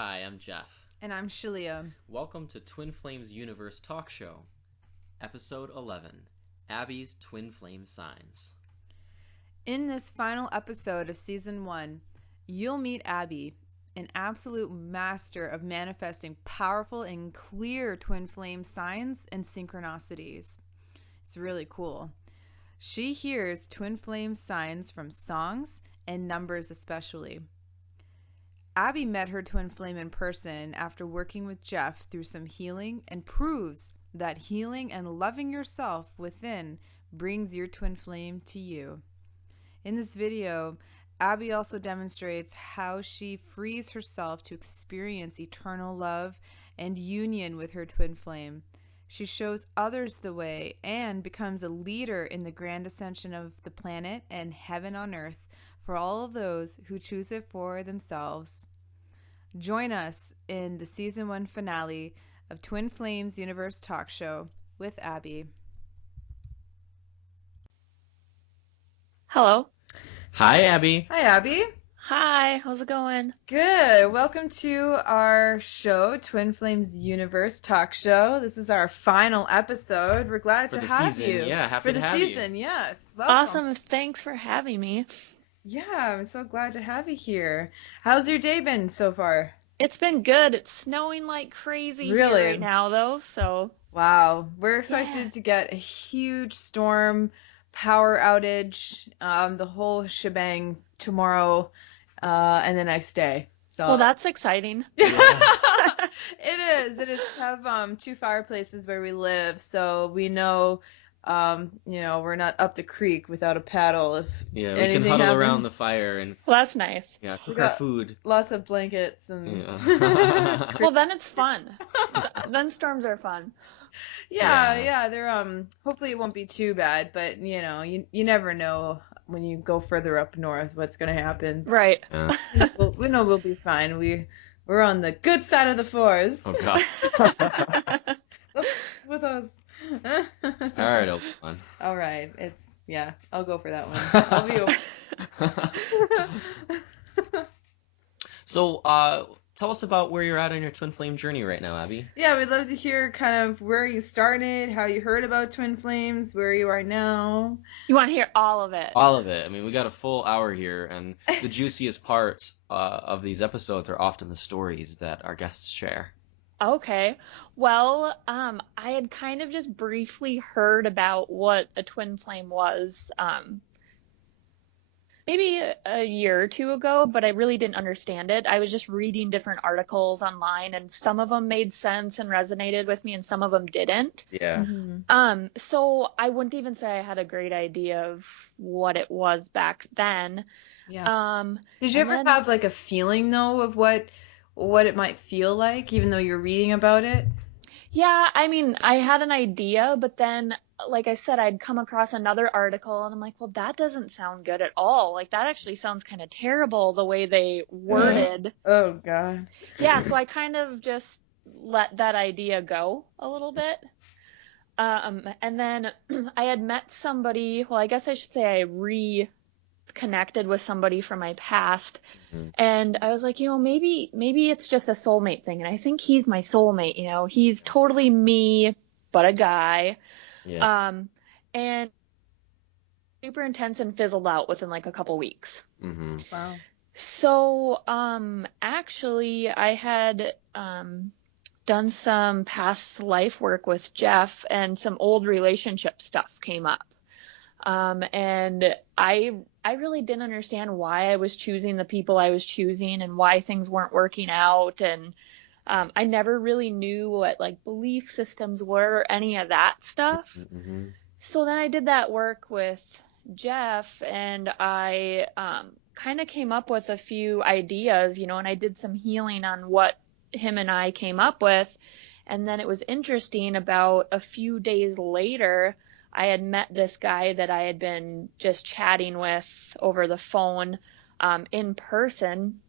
Hi, I'm Jeff. And I'm Shaleia. Welcome to Twin Flames Universe Talk Show, Episode 11, Abby's Twin Flame Signs. In this final episode of Season 1, you'll meet Abby, an absolute master of manifesting powerful and clear twin flame signs and synchronicities. It's really cool. She hears twin flame signs from songs and numbers especially. Abby met her twin flame in person after working with Jeff through some healing and proves that healing and loving yourself within brings your twin flame to you. In this video, Abby also demonstrates how she frees herself to experience eternal love and union with her twin flame. She shows others the way and becomes a leader in the grand ascension of the planet and heaven on earth for all of those who choose it for themselves. Join us in the Season 1 finale of Twin Flames Universe Talk Show with Abby. Hello. Hi, Abby. Hi, Abby. Hi, how's it going? Good. Welcome to our show, Twin Flames Universe Talk Show. This is our final episode. We're glad to have you. Yeah, happy to have you. For the season, yes. Welcome. Awesome. Thanks for having me. Yeah, I'm so glad to have you here. How's your day been so far? It's been good. It's snowing like crazy here right now, though, so... Wow. We're expected to get a huge storm, power outage, the whole shebang tomorrow and the next day. So. Well, that's exciting. Yeah. It is. We have two fireplaces where we live, so we know... we're not up the creek without a paddle. If we can huddle around the fire and well, that's nice. Yeah, cook our food. Lots of blankets and. Yeah. Well, then it's fun. Then storms are fun. Yeah. They're hopefully it won't be too bad, but you never know when you go further up north what's gonna happen. Right. Yeah. We know we'll be fine. We're on the good side of the fours. Oh God. With us. All right, open one. All right, I'll go for that one. I'll be open. So, tell us about where you're at on your twin flame journey right now, Abby. Yeah, we'd love to hear kind of where you started, how you heard about twin flames, where you are now. You want to hear all of it? All of it. I mean, we got a full hour here, and the juiciest parts of these episodes are often the stories that our guests share. Okay. Well, I had kind of just briefly heard about what a twin flame was, maybe a year or two ago, but I really didn't understand it. I was just reading different articles online, and some of them made sense and resonated with me, and some of them didn't. Yeah. Mm-hmm. So I wouldn't even say I had a great idea of what it was back then. Yeah. Did you ever have like a feeling though of what it might feel like, even though you're reading about it? Yeah, I mean, I had an idea, but then, like I said, I'd come across another article, and I'm like, well, that doesn't sound good at all. Like, that actually sounds kind of terrible, the way they worded. Oh, God. Yeah, so I kind of just let that idea go a little bit. And then I had met somebody, well, I guess I should say I reconnected with somebody from my past, and I was like, maybe it's just a soulmate thing, and I think he's my soulmate. He's totally me but a guy. And super intense and fizzled out within like a couple weeks. Wow. So actually I had done some past life work with Jeff, and some old relationship stuff came up. And I really didn't understand why I was choosing the people I was choosing and why things weren't working out. And I never really knew what like belief systems were or any of that stuff. Mm-hmm. So then I did that work with Jeff, and I kind of came up with a few ideas, and I did some healing on what him and I came up with. And then it was interesting, about a few days later, I had met this guy that I had been just chatting with over the phone in person,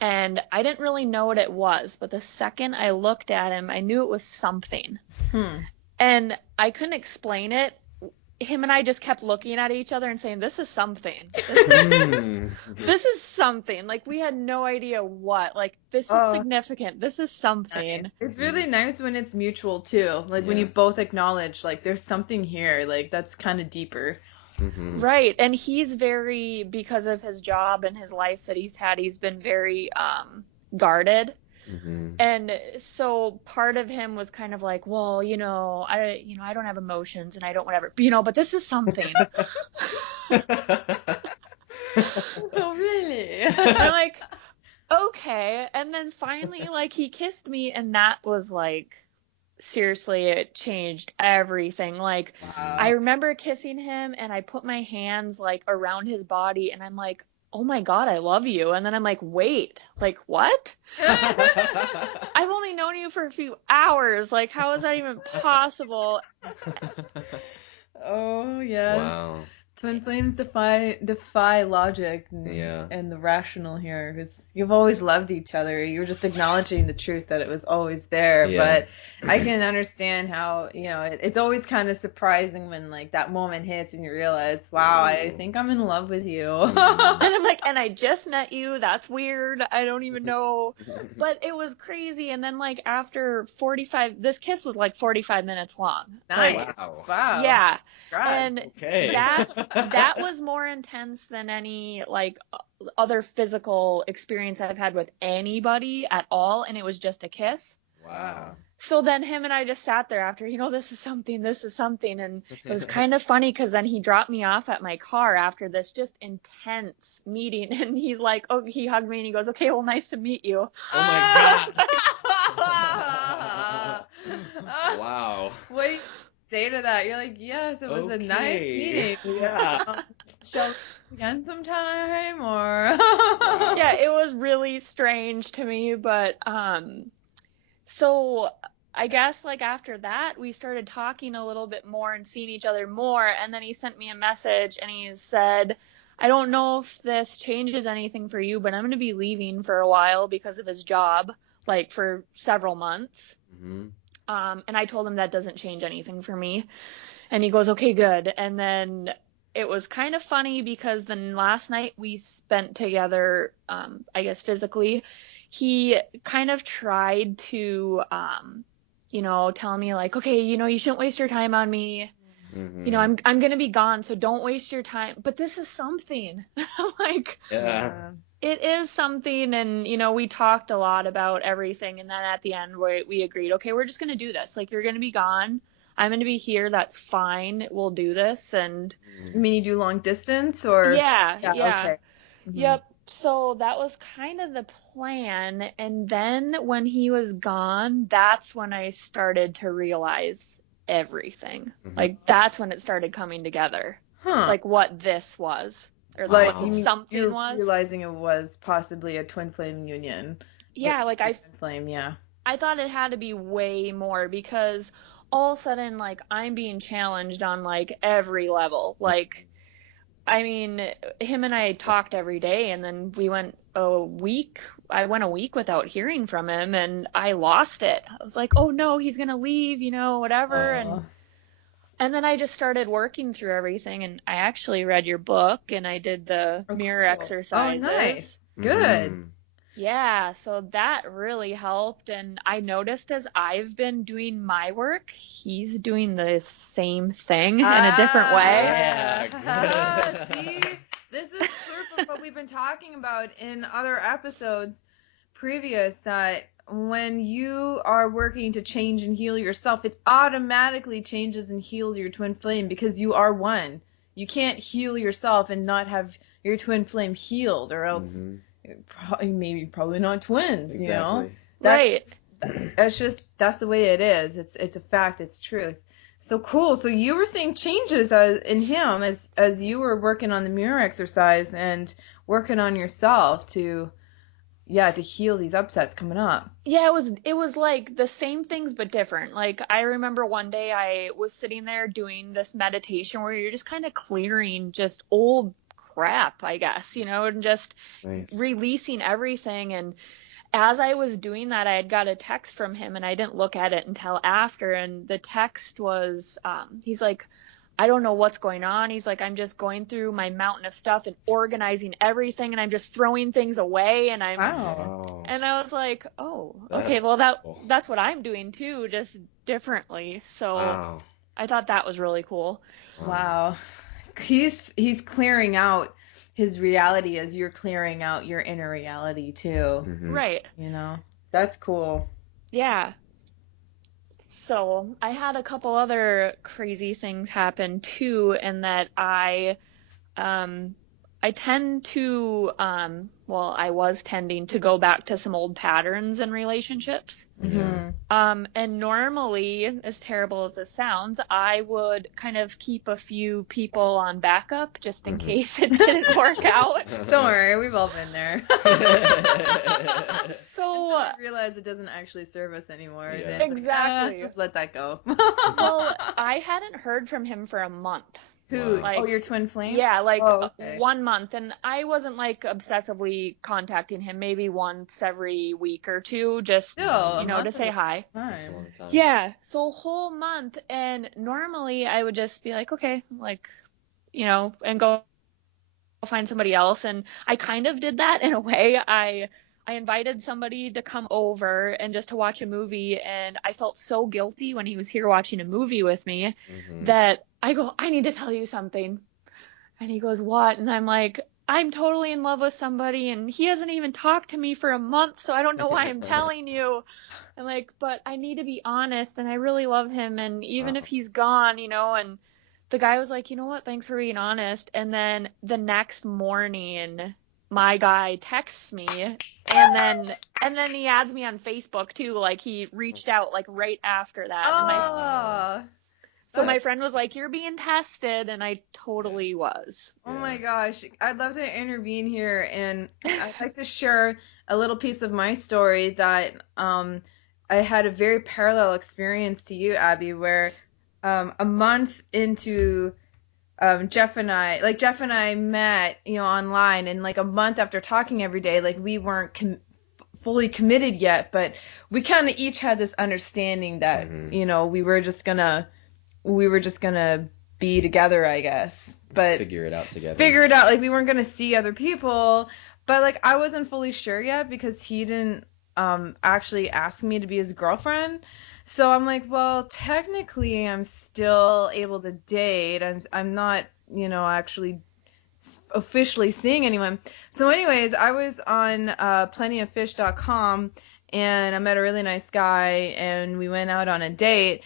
and I didn't really know what it was, but the second I looked at him, I knew it was something. And I couldn't explain it him and I just kept looking at each other and saying, this is something. Hmm. This is something. Like, we had no idea what. Like, this is significant. This is something. Nice. It's really nice when it's mutual too. Like when you both acknowledge like there's something here. Like that's kind of deeper. Mhm. Right. And he's very, because of his job and his life that he's had, he's been very guarded. Mhm. And so part of him was kind of like, well, I don't have emotions and I don't whatever. But this is something. Oh really? I'm like, okay. And then finally, like, he kissed me, and that was like, seriously, it changed everything. Like, Wow. I remember kissing him, and I put my hands like around his body, and I'm like, oh my God, I love you. And then I'm like, wait, like, what? I've only known you for a few hours. Like, how is that even possible? Oh yeah. Wow. Twin flames defy logic and the rational here, because you've always loved each other. You're just acknowledging the truth that it was always there. Yeah. But I can understand how, it's always kind of surprising when like that moment hits and you realize, wow, I think I'm in love with you. And I'm like, and I just met you. That's weird. I don't even know. But it was crazy. And then like after this kiss was like 45 minutes long. Nice. Like, Wow. yeah. Congrats. And Okay. that was more intense than any like other physical experience I've had with anybody at all, and it was just a kiss. Wow. So then him and I just sat there after, this is something, and it was kind of funny because then he dropped me off at my car after this just intense meeting, and he's like, oh, he hugged me and he goes, okay, well, nice to meet you. Oh my God. Wow. What do you say to that? You're like, yes, it was a nice meeting. Yeah. Shall we again sometime, or? Yeah, it was really strange to me, but so I guess like after that we started talking a little bit more and seeing each other more, and then he sent me a message and he said, I don't know if this changes anything for you, but I'm going to be leaving for a while because of his job, like for several months. Mhm. And I told him that doesn't change anything for me. And he goes, okay, good. And then it was kind of funny because then last night we spent together, I guess physically, he kind of tried to, tell me like, okay, you shouldn't waste your time on me. Mhm. I'm going to be gone, so don't waste your time. But this is something. Like, Yeah. it is something, and we talked a lot about everything, and then at the end we agreed, okay, we're just going to do this. Like, you're going to be gone, I'm going to be here, that's fine, we'll do this. And You mean you do long distance, or? yeah. Okay. Yep. So that was kind of the plan, and then when he was gone, that's when I started to realize everything. Mhm. Like, that's when it started coming together. Huh. Like what this was, or Like what you mean something you're was. realizing it was possibly a twin flame union. Yeah, like twin flame, yeah. I thought it had to be way more, because all of a sudden, like, I'm being challenged on like every level. Like, I mean, him and I talked every day, and then I went a week without hearing from him, and I lost it. I was like, oh no, he's gonna leave, whatever. And then I just started working through everything, and I actually read your book, and I did the mirror exercises. Oh, nice. Good. Mhm. Yeah, so that really helped, and I noticed as I've been doing my work, he's doing the same thing in a different way. Yeah, good. See, this is proof of what we've been talking about in other episodes previous, that when you are working to change and heal yourself, it automatically changes and heals your twin flame, because you are one. You can't heal yourself and not have your twin flame healed, or else probably not twins. Exactly. That's that's the way it is. It's a fact. It's truth. So cool. So you were seeing changes in him as you were working on the mirror exercise and working on yourself to heal these upsets coming up. Yeah, it was like the same things but different. Like, I remember one day I was sitting there doing this meditation where you're just kind of clearing just old crap, I guess, and just releasing everything. And as I was doing that, I had got a text from him, and I didn't look at it until after. And the text was, he's like, I don't know what's going on. He's like, I'm just going through my mountain of stuff and organizing everything, and I'm just throwing things away, and Wow. and I was like, oh, okay, That's well cool. that's what I'm doing too, just differently. So Wow. I thought that was really cool. Wow. He's clearing out his reality as you're clearing out your inner reality too. Mhm. Right. You know, that's cool. Yeah. So I had a couple other crazy things happen too, in that um, I tend to, well, I was tending to go back to some old patterns in relationships. Yeah. And normally, as terrible as this sounds, I would kind of keep a few people on backup just in case it didn't work out. Don't worry, we've all been there. So Until we realize it doesn't actually serve us anymore. Yeah. Then it's like, Exactly. just let that go. well, I hadn't heard from him for a month. Who? Wow. Oh, your twin flame? Yeah, like Oh, okay. 1 month, and I wasn't like obsessively contacting him, maybe once every week or two, just Still, a you know, to month say is hi. That's a fine. long time. Yeah, so a whole month, and normally I would just be like, okay, like, you know, and go find somebody else, and I kind of did that in a way. I invited somebody to come over and just to watch a movie, and I felt so guilty when he was here watching a movie with me that I go, I need to tell you something. And he goes, what? And I'm like, I'm totally in love with somebody, and he hasn't even talked to me for a month, so I don't know why I'm telling you. I'm like, but I need to be honest, and I really love him, and even if he's gone, you know, and the guy was like, you know what, thanks for being honest. And then the next morning, my guy texts me, and then he adds me on Facebook too. Like, he reached out like right after that. Oh. So my friend was like, you're being tested, and I totally was. Oh my gosh. I'd love to intervene here, and I'd like to share a little piece of my story that I had a very parallel experience to you, Abby, where a month into Jeff and I met, you know, online, and like a month after talking every day, like we weren't fully committed yet, but we kind of each had this understanding that, you know, we were just gonna be together, I guess. But Figure it out together. like we weren't gonna see other people, but like I wasn't fully sure yet because he didn't actually ask me to be his girlfriend. So I'm like, well, technically I'm still able to date. I'm not, you know, actually officially seeing anyone. So anyways, I was on plentyoffish.com, and I met a really nice guy, and we went out on a date,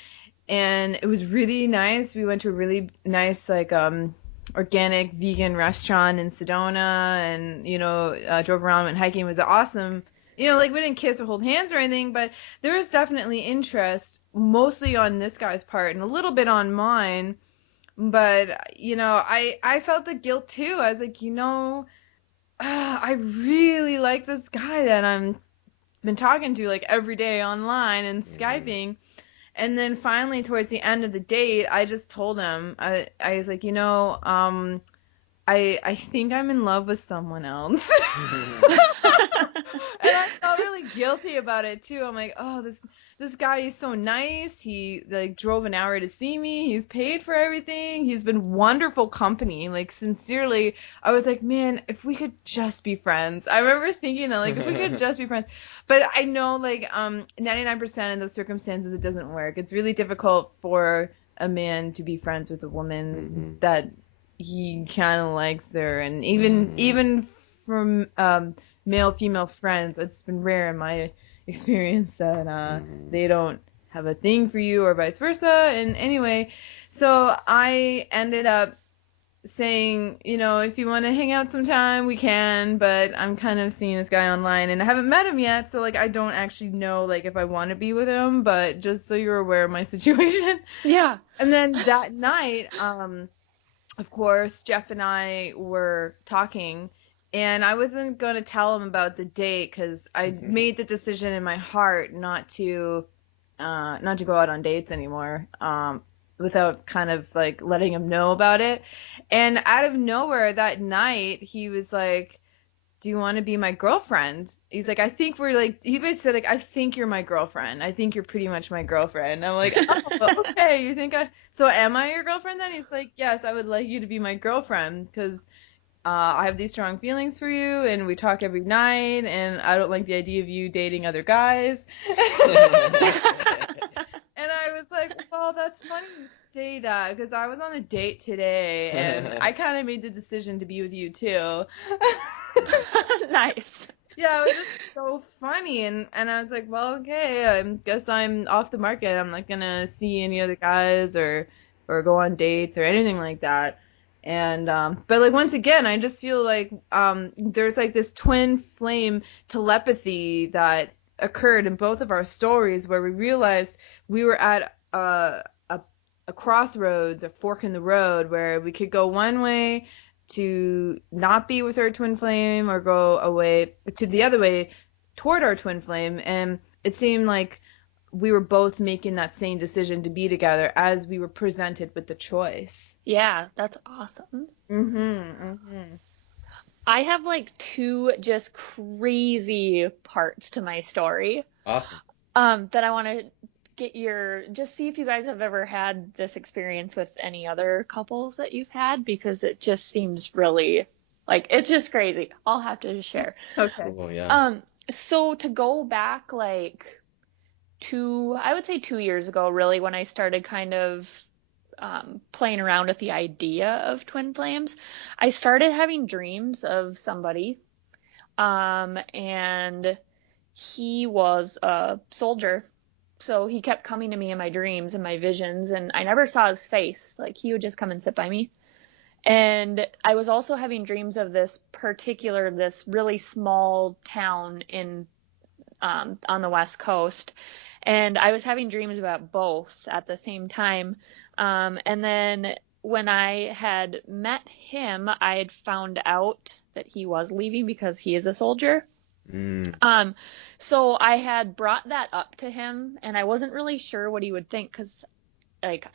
and it was really nice. We went to a really nice like organic vegan restaurant in Sedona, and you know, drove around, went hiking. It was awesome. You know, like we didn't kiss or hold hands or anything, but there was definitely interest, mostly on this guy's part and a little bit on mine. But you know, I felt the guilt too. I was like, you know, I really like this guy that I'm been talking to like every day online and Skyping. And then finally, towards the end of the date, I just told him, I was like, you know, I think I'm in love with someone else. And I felt really guilty about it too. I'm like, oh, this guy is so nice. He like drove an hour to see me. He's paid for everything. He's been wonderful company. Like sincerely, I was like, man, if we could just be friends. I remember thinking that like if we could just be friends. But I know like 99% of those circumstances it doesn't work. It's really difficult for a man to be friends with a woman that he kind of likes her, and even from male female friends, it's been rare in my experience that they don't have a thing for you or vice versa. And anyway, so I ended up saying, you know, if you want to hang out sometime, we can, but I'm kind of seeing this guy online and I haven't met him yet, so like I don't actually know like if I want to be with him, but just so you're aware of my situation. Yeah. And then that night, of course, Jeff and I were talking, and I wasn't going to tell him about the date because I made the decision in my heart not to go out on dates anymore, without kind of like letting him know about it. And out of nowhere that night, he was like, do you want to be my girlfriend? He's like, I think we're like, he basically said, like, I think you're my girlfriend. I think you're pretty much my girlfriend. I'm like, oh, okay, you think so am I your girlfriend then? He's like, yes, I would like you to be my girlfriend because I have these strong feelings for you and we talk every night and I don't like the idea of you dating other guys. And I was like, well, that's funny you say that because I was on a date today and I kind of made the decision to be with you too. Nice. Yeah, it was just so funny. And I was like, well, okay, I guess I'm off the market. I'm not going to see any other guys or go on dates or anything like that. And but like once again, I just feel like there's like this twin flame telepathy that occurred in both of our stories where we realized we were at a crossroads, a fork in the road where we could go one way to not be with our twin flame or go away to the other way toward our twin flame. And it seemed like we were both making that same decision to be together as we were presented with the choice. Yeah, that's awesome. Mm-hmm. I have like 2 just crazy parts to my story. Awesome. That I want to get just see if you guys have ever had this experience with any other couples that you've had, because it just seems really, like, it's just crazy. I'll have to share. Okay. Oh, yeah. So to go back like I would say 2 years ago, really, when I started kind of playing around with the idea of twin flames, I started having dreams of somebody, and he was a soldier. So he kept coming to me in my dreams and my visions, and I never saw his face. Like, he would just come and sit by me. And I was also having dreams of this really small town on the West Coast. And I was having dreams about both at the same time. And then when I had met him, I had found out that he was leaving because he is a soldier. So I had brought that up to him, and I wasn't really sure what he would think, because like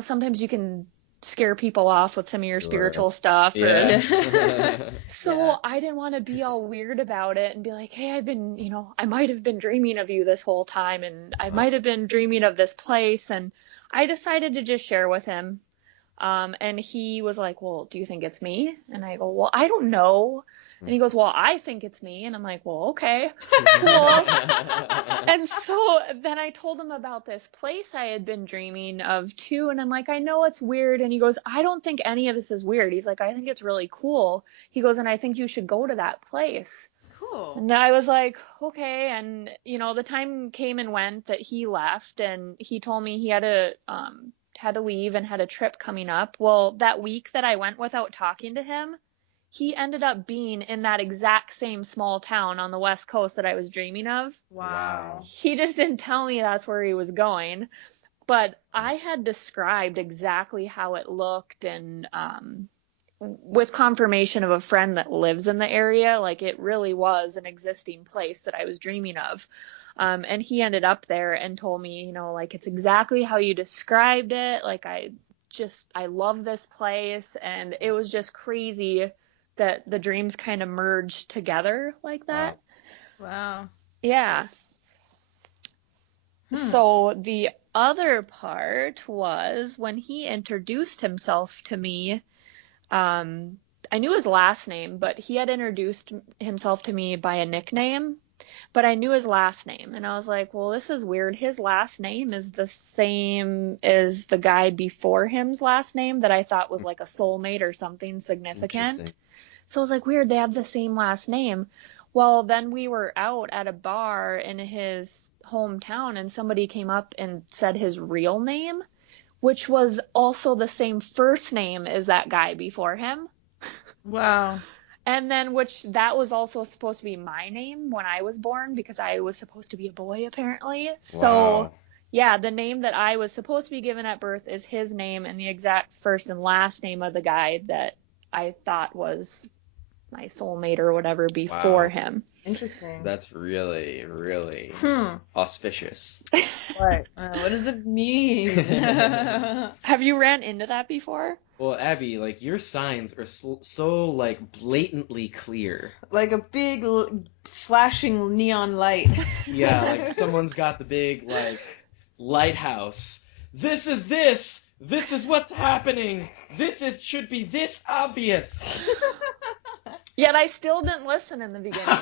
sometimes you can scare people off with some of your spiritual stuff. Yeah. So I didn't want to be all weird about it and be like, hey, I might have been dreaming of you this whole time, and I might have been dreaming of this place. And I decided to just share with him. And he was like, well, do you think it's me? And I go, well, I don't know. And he goes, well, I think it's me. And I'm like, well, okay, cool. And so then I told him about this place I had been dreaming of too. And I'm like, I know it's weird. And he goes, I don't think any of this is weird. He's like, I think it's really cool. He goes, and I think you should go to that place. Cool. And I was like, okay. And, the time came and went that he left, and he told me he had to leave and had a trip coming up. Well, that week that I went without talking to him, he ended up being in that exact same small town on the West Coast that I was dreaming of. Wow. He just didn't tell me that's where he was going. But I had described exactly how it looked, and with confirmation of a friend that lives in the area, like, it really was an existing place that I was dreaming of. And he ended up there and told me, like, it's exactly how you described it. Like, I love this place. And it was just crazy that the dreams kind of merged together like that. Wow. Yeah. So the other part was when he introduced himself to me. I knew his last name, but he had introduced himself to me by a nickname, but I knew his last name. And I was like, well, this is weird. His last name is the same as the guy before him's last name that I thought was like a soulmate or something significant. So I was like, weird, they have the same last name. Well, then we were out at a bar in his hometown, and somebody came up and said his real name, which was also the same first name as that guy before him. Wow. And then that was also supposed to be my name when I was born, because I was supposed to be a boy, apparently. Wow. So yeah, the name that I was supposed to be given at birth is his name, and the exact first and last name of the guy that I thought was my soulmate or whatever before Wow. him. Interesting. That's really, really auspicious. What? What does it mean? Have you ran into that before? Well, Abby, like your signs are so like blatantly clear. Like a big flashing neon light. Yeah, like someone's got the big like lighthouse. This is this. This is what's happening. Should be this obvious. Yet I still didn't listen in the beginning.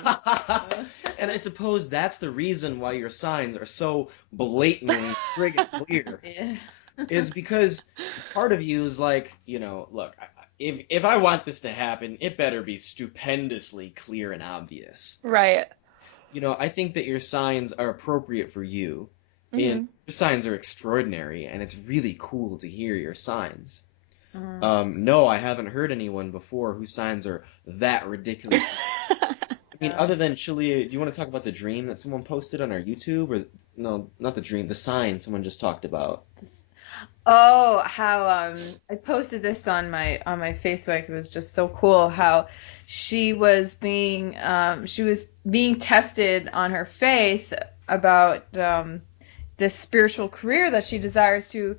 And I suppose that's the reason why your signs are so blatantly friggin' clear. Yeah. Is because part of you is like, look, if I want this to happen, it better be stupendously clear and obvious. Right. I think that your signs are appropriate for you. And your signs are extraordinary, and it's really cool to hear your signs. No, I haven't heard anyone before whose signs are that ridiculous. I mean, other than Shaleia, do you want to talk about the dream that someone posted on our YouTube? Or no, not the dream, the sign someone just talked about. Oh, how I posted this on my Facebook. It was just so cool how she was being tested on her faith about this spiritual career that she desires to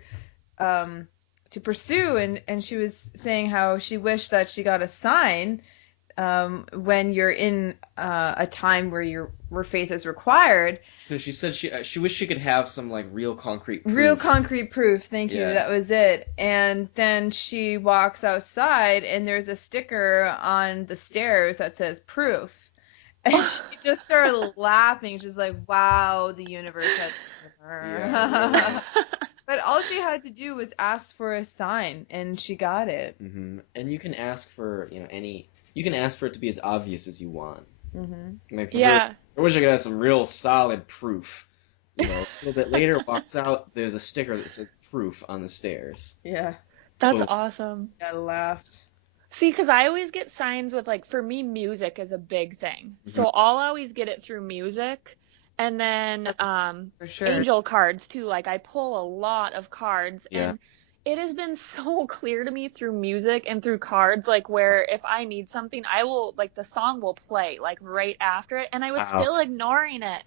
pursue, and she was saying how she wished that she got a sign when you're in a time where faith is required. No, she said she wished she could have some like real concrete proof. Real concrete proof, thank you. Yeah. That was it. And then she walks outside and there's a sticker on the stairs that says proof. And she just started laughing. She's like, wow, the universe had her. Yeah. But all she had to do was ask for a sign, and she got it. Mm-hmm. And you can ask for, you can ask for it to be as obvious as you want. Mm-hmm. Like, Yeah. I wish I could have some real solid proof. A little bit later, walks out, there's a sticker that says proof on the stairs. Yeah, That's Oh. awesome. I laughed. See, because I always get signs with, like, for me, music is a big thing. So I'll always get it through music. And then For sure. angel cards, too. Like, I pull a lot of cards. Yeah. And it has been so clear to me through music and through cards, like, where if I need something, I will, like, the song will play, like, right after it. And I was Wow. still ignoring it.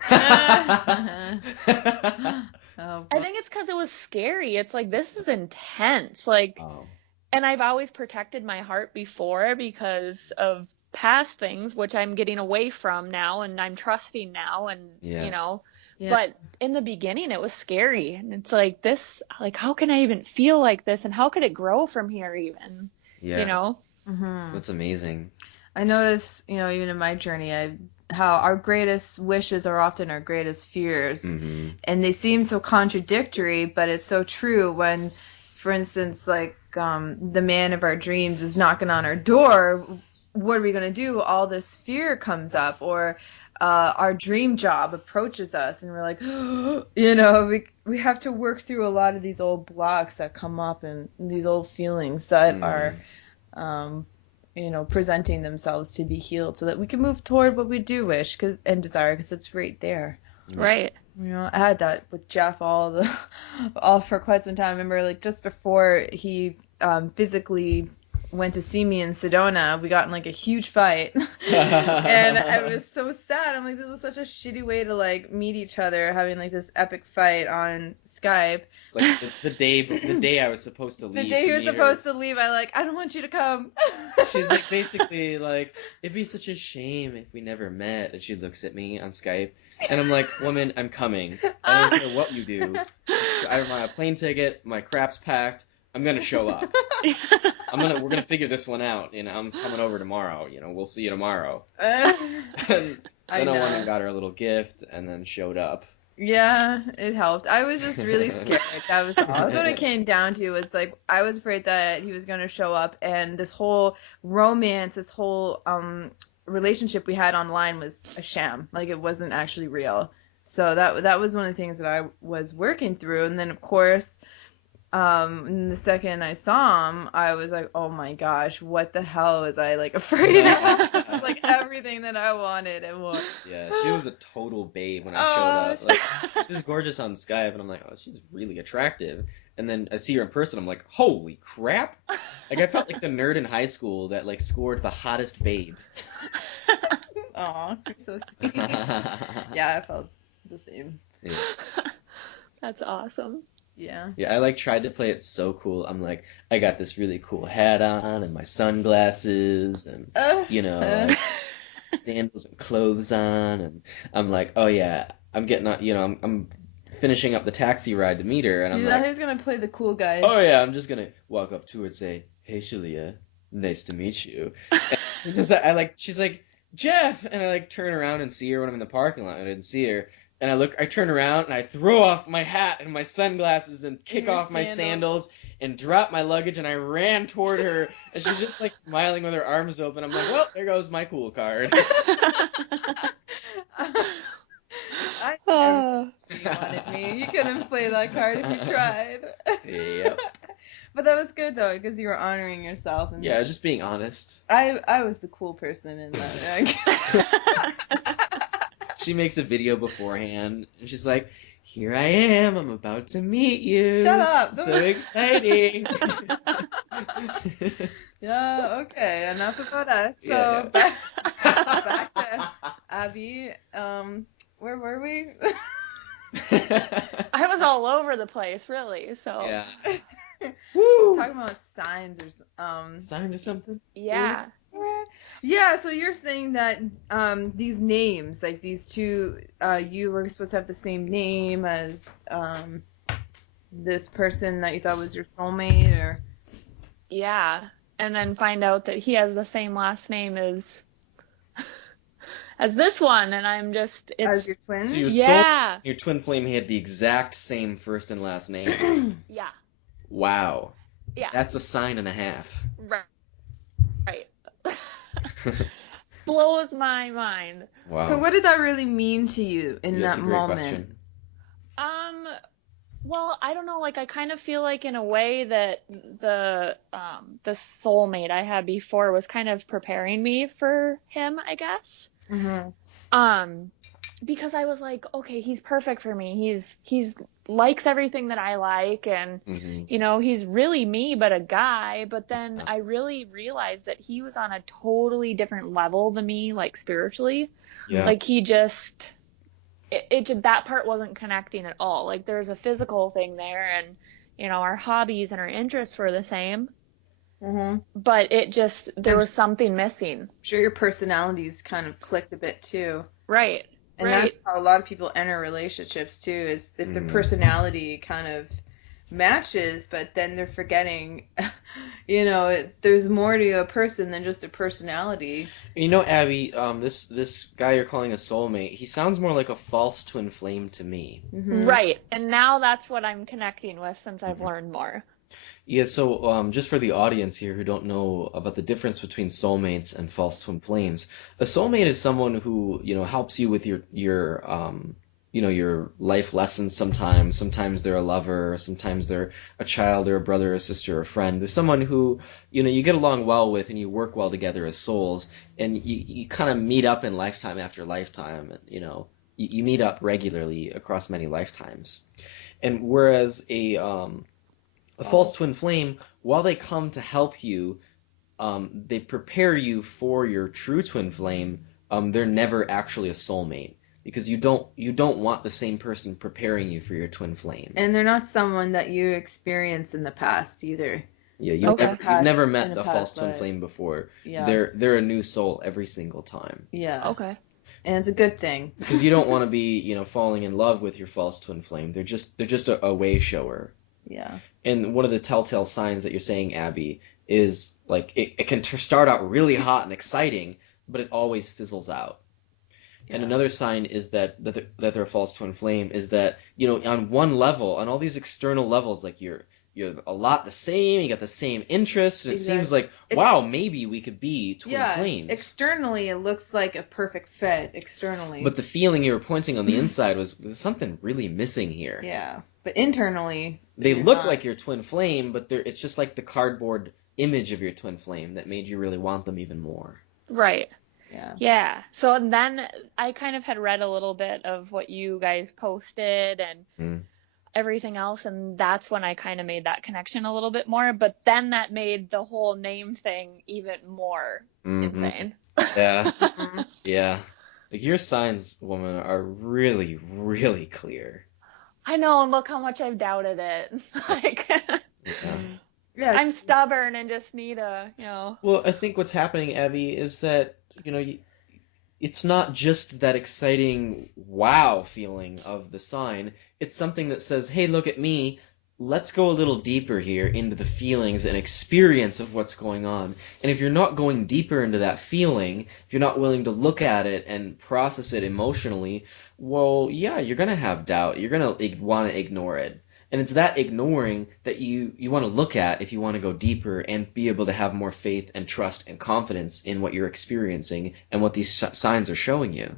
Oh, I think it's because it was scary. It's like, this is intense. Like, Oh. and I've always protected my heart before because of past things, which I'm getting away from now and I'm trusting now. And, Yeah. yeah. but in the beginning it was scary. And it's like this, like, how can I even feel like this? And how could it grow from here even? Yeah. Mhm. That's amazing. I notice, even in my journey, how our greatest wishes are often our greatest fears. Mm-hmm. And they seem so contradictory, but it's so true when, for instance, like the man of our dreams is knocking on our door. What are we going to do? All this fear comes up, or our dream job approaches us and we're like, we have to work through a lot of these old blocks that come up and these old feelings that are presenting themselves to be healed so that we can move toward what we do wish and desire, because it's right there. Right. I had that with Jeff all for quite some time. I remember, like, just before he physically went to see me in Sedona, we got in like a huge fight. And I was so sad. I'm like, this is such a shitty way to like meet each other, having like this epic fight on Skype. Like the day I was supposed to leave. The day he to was meet supposed her, to leave, I don't want you to come. She's like, basically like, it'd be such a shame if we never met. And she looks at me on Skype, and I'm like, woman, I'm coming. I don't care what you do. I have my plane ticket, my crap's packed. I'm gonna show up. We're gonna figure this one out. I'm coming over tomorrow. We'll see you tomorrow. And then I went and got her a little gift, and then showed up. Yeah, it helped. I was just really scared. Like, that was all. That's what it came down to. Was like, I was afraid that he was going to show up, and this whole romance, this whole relationship we had online was a sham. Like, it wasn't actually real. So that was one of the things that I was working through. And then, of course, the second I saw him, I was like, oh my gosh, what the hell was I like afraid of? Like, everything everything that I wanted and more. Yeah, she was a total babe when I showed up. Like, she's gorgeous on Skype, and I'm like, oh, she's really attractive. And then I see her in person, I'm like, holy crap! Like, I felt like the nerd in high school that, like, scored the hottest babe. Aw, you're so sweet. Yeah, I felt the same. Yeah. That's awesome. Yeah. Yeah, I, like, tried to play it so cool. I'm like, I got this really cool hat on, and my sunglasses, and, like, sandals and clothes on, and I'm like, oh yeah, I'm getting on, I'm finishing up the taxi ride to meet her, and I'm like, who's gonna play the cool guy? oh yeah, I'm just gonna walk up to her and say, hey Shaleia, nice to meet you. And as soon as she's like, Jeff, and I like turn around and see her when I'm in the parking lot, and I didn't see her, and I turn around and I throw off my hat and my sunglasses and kick off my sandals and drop my luggage, and I ran toward her, and she's just like smiling with her arms open. I'm like, well, there goes my cool card. You wanted me. You couldn't play that card if you tried. Yep. But that was good though, because you were honoring yourself. And Yeah, just being honest. I was the cool person in that. She makes a video beforehand, and she's like, here I am, I'm about to meet you. Shut up. So exciting. Yeah, okay, enough about us. So Yeah. Back to Abby. Where were we? I was all over the place, really. So Yeah. Woo. Talking about signs or Sign to something? yeah. Yeah, so you're saying that these names, like these two, you were supposed to have the same name as this person that you thought was your soulmate, or Yeah, and then find out that he has the same last name as this one, and I'm just as your twin. So yeah. your twin flame had the exact same first and last name. Yeah. Wow. Yeah. That's a sign and a half. Right. Blows my mind. Wow. So what did that really mean to you in That's that a great moment? question. Well, I don't know, like I kind of feel like in a way that the soulmate I had before was kind of preparing me for him, I guess. Mm-hmm. Because I was like, okay, he's perfect for me. He's likes everything that I like, and Mm-hmm. he's really me, but a guy. But then I really realized that he was on a totally different level than me, like spiritually. Yeah. Like he just, that part wasn't connecting at all. Like there's a physical thing there, and our hobbies and our interests were the same. Mm-hmm. But it just, there was something missing. I'm sure your personalities kind of clicked a bit too. Right. And that's how a lot of people enter relationships too, is if their personality kind of matches, but then they're forgetting, there's more to a person than just a personality. Abby, this guy you're calling a soulmate, he sounds more like a false twin flame to me. Mm-hmm. Right. And now that's what I'm connecting with since I've learned more. Yeah, so just for the audience here who don't know about the difference between soulmates and false twin flames, a soulmate is someone who, helps you with your life lessons sometimes. Sometimes they're a lover, sometimes they're a child or a brother or a sister or a friend. There's someone who, you get along well with and you work well together as souls, and you kind of meet up in lifetime after lifetime, and, you meet up regularly across many lifetimes. And whereas a false twin flame, while they come to help you, they prepare you for your true twin flame. They're never actually a soulmate, because you don't want the same person preparing you for your twin flame. And they're not someone that you experienced in the past either. Yeah, you've never met a false twin life. flame before. Yeah. They're a new soul every single time. Yeah. Okay. And it's a good thing. Because you don't want to be, falling in love with your false twin flame. They're just a way shower. Yeah. And one of the telltale signs that you're saying, Abby, is like it can start out really hot and exciting, but it always fizzles out. Yeah. And another sign is that they're a false twin flame is that, on one level, on all these external levels, like you're a lot the same, you got the same interests, and it seems like, wow, maybe we could be twin flames. Externally it looks like a perfect fit, externally. But the feeling you were pointing on the inside was there's something really missing here. Yeah. But internally, they look like your twin flame, but it's just like the cardboard image of your twin flame that made you really want them even more. Right. Yeah. So then I kind of had read a little bit of what you guys posted and Mm. everything else, and that's when I kind of made that connection a little bit more. But then that made the whole name thing even more insane. Yeah. Yeah. Like, your signs, woman, are really, really clear. I know, and look how much I've doubted it. Like, Yeah. I'm stubborn and just need a, Well, I think what's happening, Abby, is that, it's not just that exciting wow feeling of the sign. It's something that says, hey, look at me. Let's go a little deeper here into the feelings and experience of what's going on. And if you're not going deeper into that feeling, if you're not willing to look at it and process it emotionally, well, yeah, you're going to have doubt. You're going to want to ignore it. And it's that ignoring that you want to look at if you want to go deeper and be able to have more faith and trust and confidence in what you're experiencing and what these signs are showing you.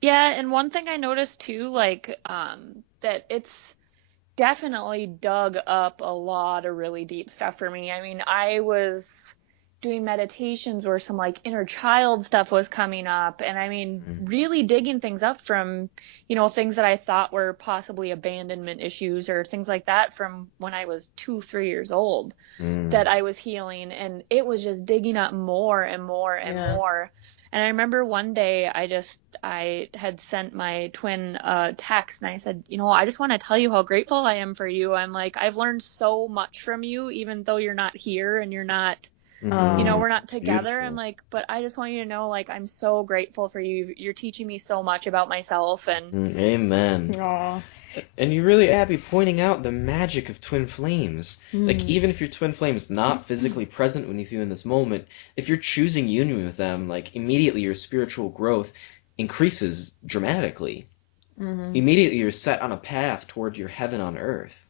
Yeah, and one thing I noticed too, like, that it's definitely dug up a lot of really deep stuff for me. I mean, I was doing meditations where some like inner child stuff was coming up, and I mean, really digging things up from, things that I thought were possibly abandonment issues or things like that from when I was 2, 3 years old that I was healing, and it was just digging up more and more and more. And I remember one day I had sent my twin a text, and I said, I just want to tell you how grateful I am for you. I'm like, I've learned so much from you, even though you're not here and you're not, we're not together. Beautiful. I'm like, but I just want you to know, like, I'm so grateful for you. You're teaching me so much about myself. And Amen. Aww. And you really, Abby, pointing out the magic of twin flames. Like, even if your twin flame's not physically present with you in this moment, if you're choosing union with them, like, immediately your spiritual growth increases dramatically. Immediately you're set on a path toward your heaven on earth.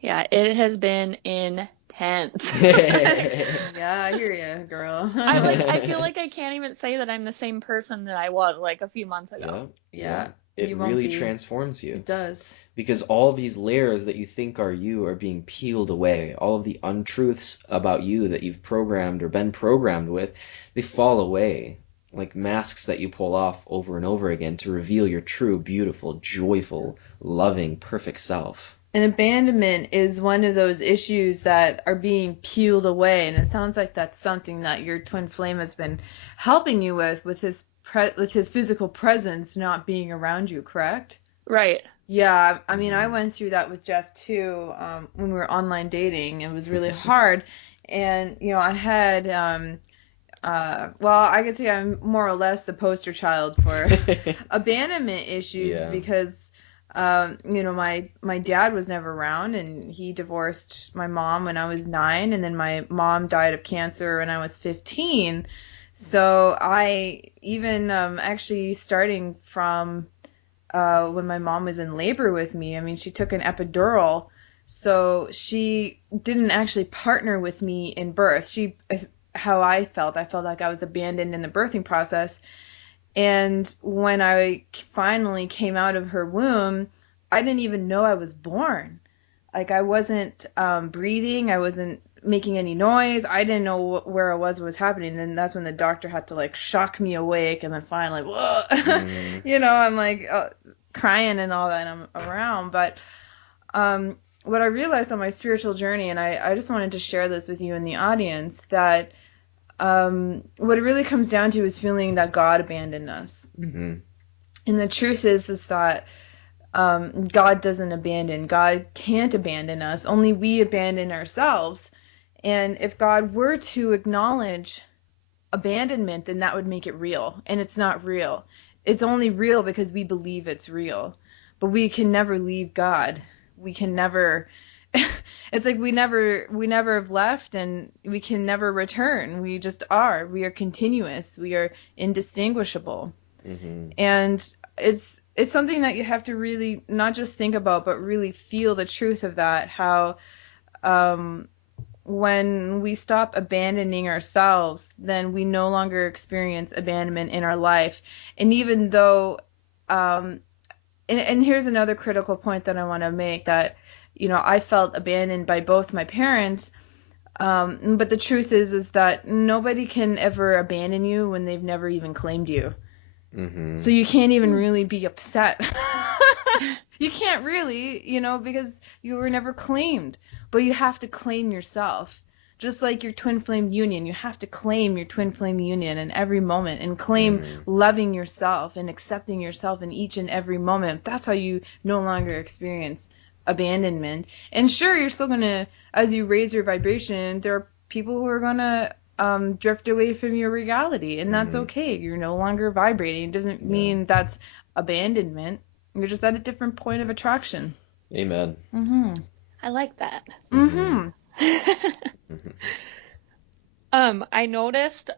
yeah, it has been intense. Yeah, I hear you, girl. I feel like I can't even say that I'm the same person that I was like a few months ago. Yeah. It You won't really be. transforms you. It does. Because all these layers that you think are you are being peeled away. All of the untruths about you that you've programmed or been programmed with, they fall away like masks that you pull off over and over again to reveal your true, beautiful, joyful, loving, perfect self. And abandonment is one of those issues that are being peeled away, and it sounds like that's something that your twin flame has been helping you with his physical presence not being around you, correct? Right. Yeah, I mean, I went through that with Jeff too, when we were online dating. It was really hard, and I had well, I could say I'm more or less the poster child for abandonment issues because my dad was never around, and he divorced my mom when I was 9, and then my mom died of cancer when I was 15. So I even actually starting from when my mom was in labor with me, I mean, she took an epidural, so she didn't actually partner with me in birth. How I felt like I was abandoned in the birthing process. And when I finally came out of her womb, I didn't even know I was born. Like, I wasn't breathing. I wasn't making any noise. I didn't know where I was, what was happening. Then that's when the doctor had to like shock me awake, and then finally, whoa, I'm like crying and all that, and I'm around. But what I realized on my spiritual journey, and I just wanted to share this with you in the audience, that what it really comes down to is feeling that God abandoned us. And the truth is that God doesn't abandon. God can't abandon us. Only we abandon ourselves. And if God were to acknowledge abandonment, then that would make it real. And it's not real. It's only real because we believe it's real. But we can never leave God. We can never... It's like we never have left, and we can never return. We just are. We are continuous. We are indistinguishable. And it's something that you have to really not just think about, but really feel the truth of that. How when we stop abandoning ourselves, then we no longer experience abandonment in our life. And even though, and here's another critical point that I want to make, that I felt abandoned by both my parents. But the truth is that nobody can ever abandon you when they've never even claimed you. Mm-hmm. So you can't even really be upset. You can't really, because you were never claimed. But you have to claim yourself. Just like your twin flame union, you have to claim your twin flame union in every moment and claim loving yourself and accepting yourself in each and every moment. That's how you no longer experience abandonment. And sure, you're still going to, as you raise your vibration, there are people who are going to drift away from your reality, and that's okay. You're no longer vibrating. It doesn't mean that's abandonment. You're just at a different point of attraction. Amen. Mm-hmm. I like that. Mm-hmm. I noticed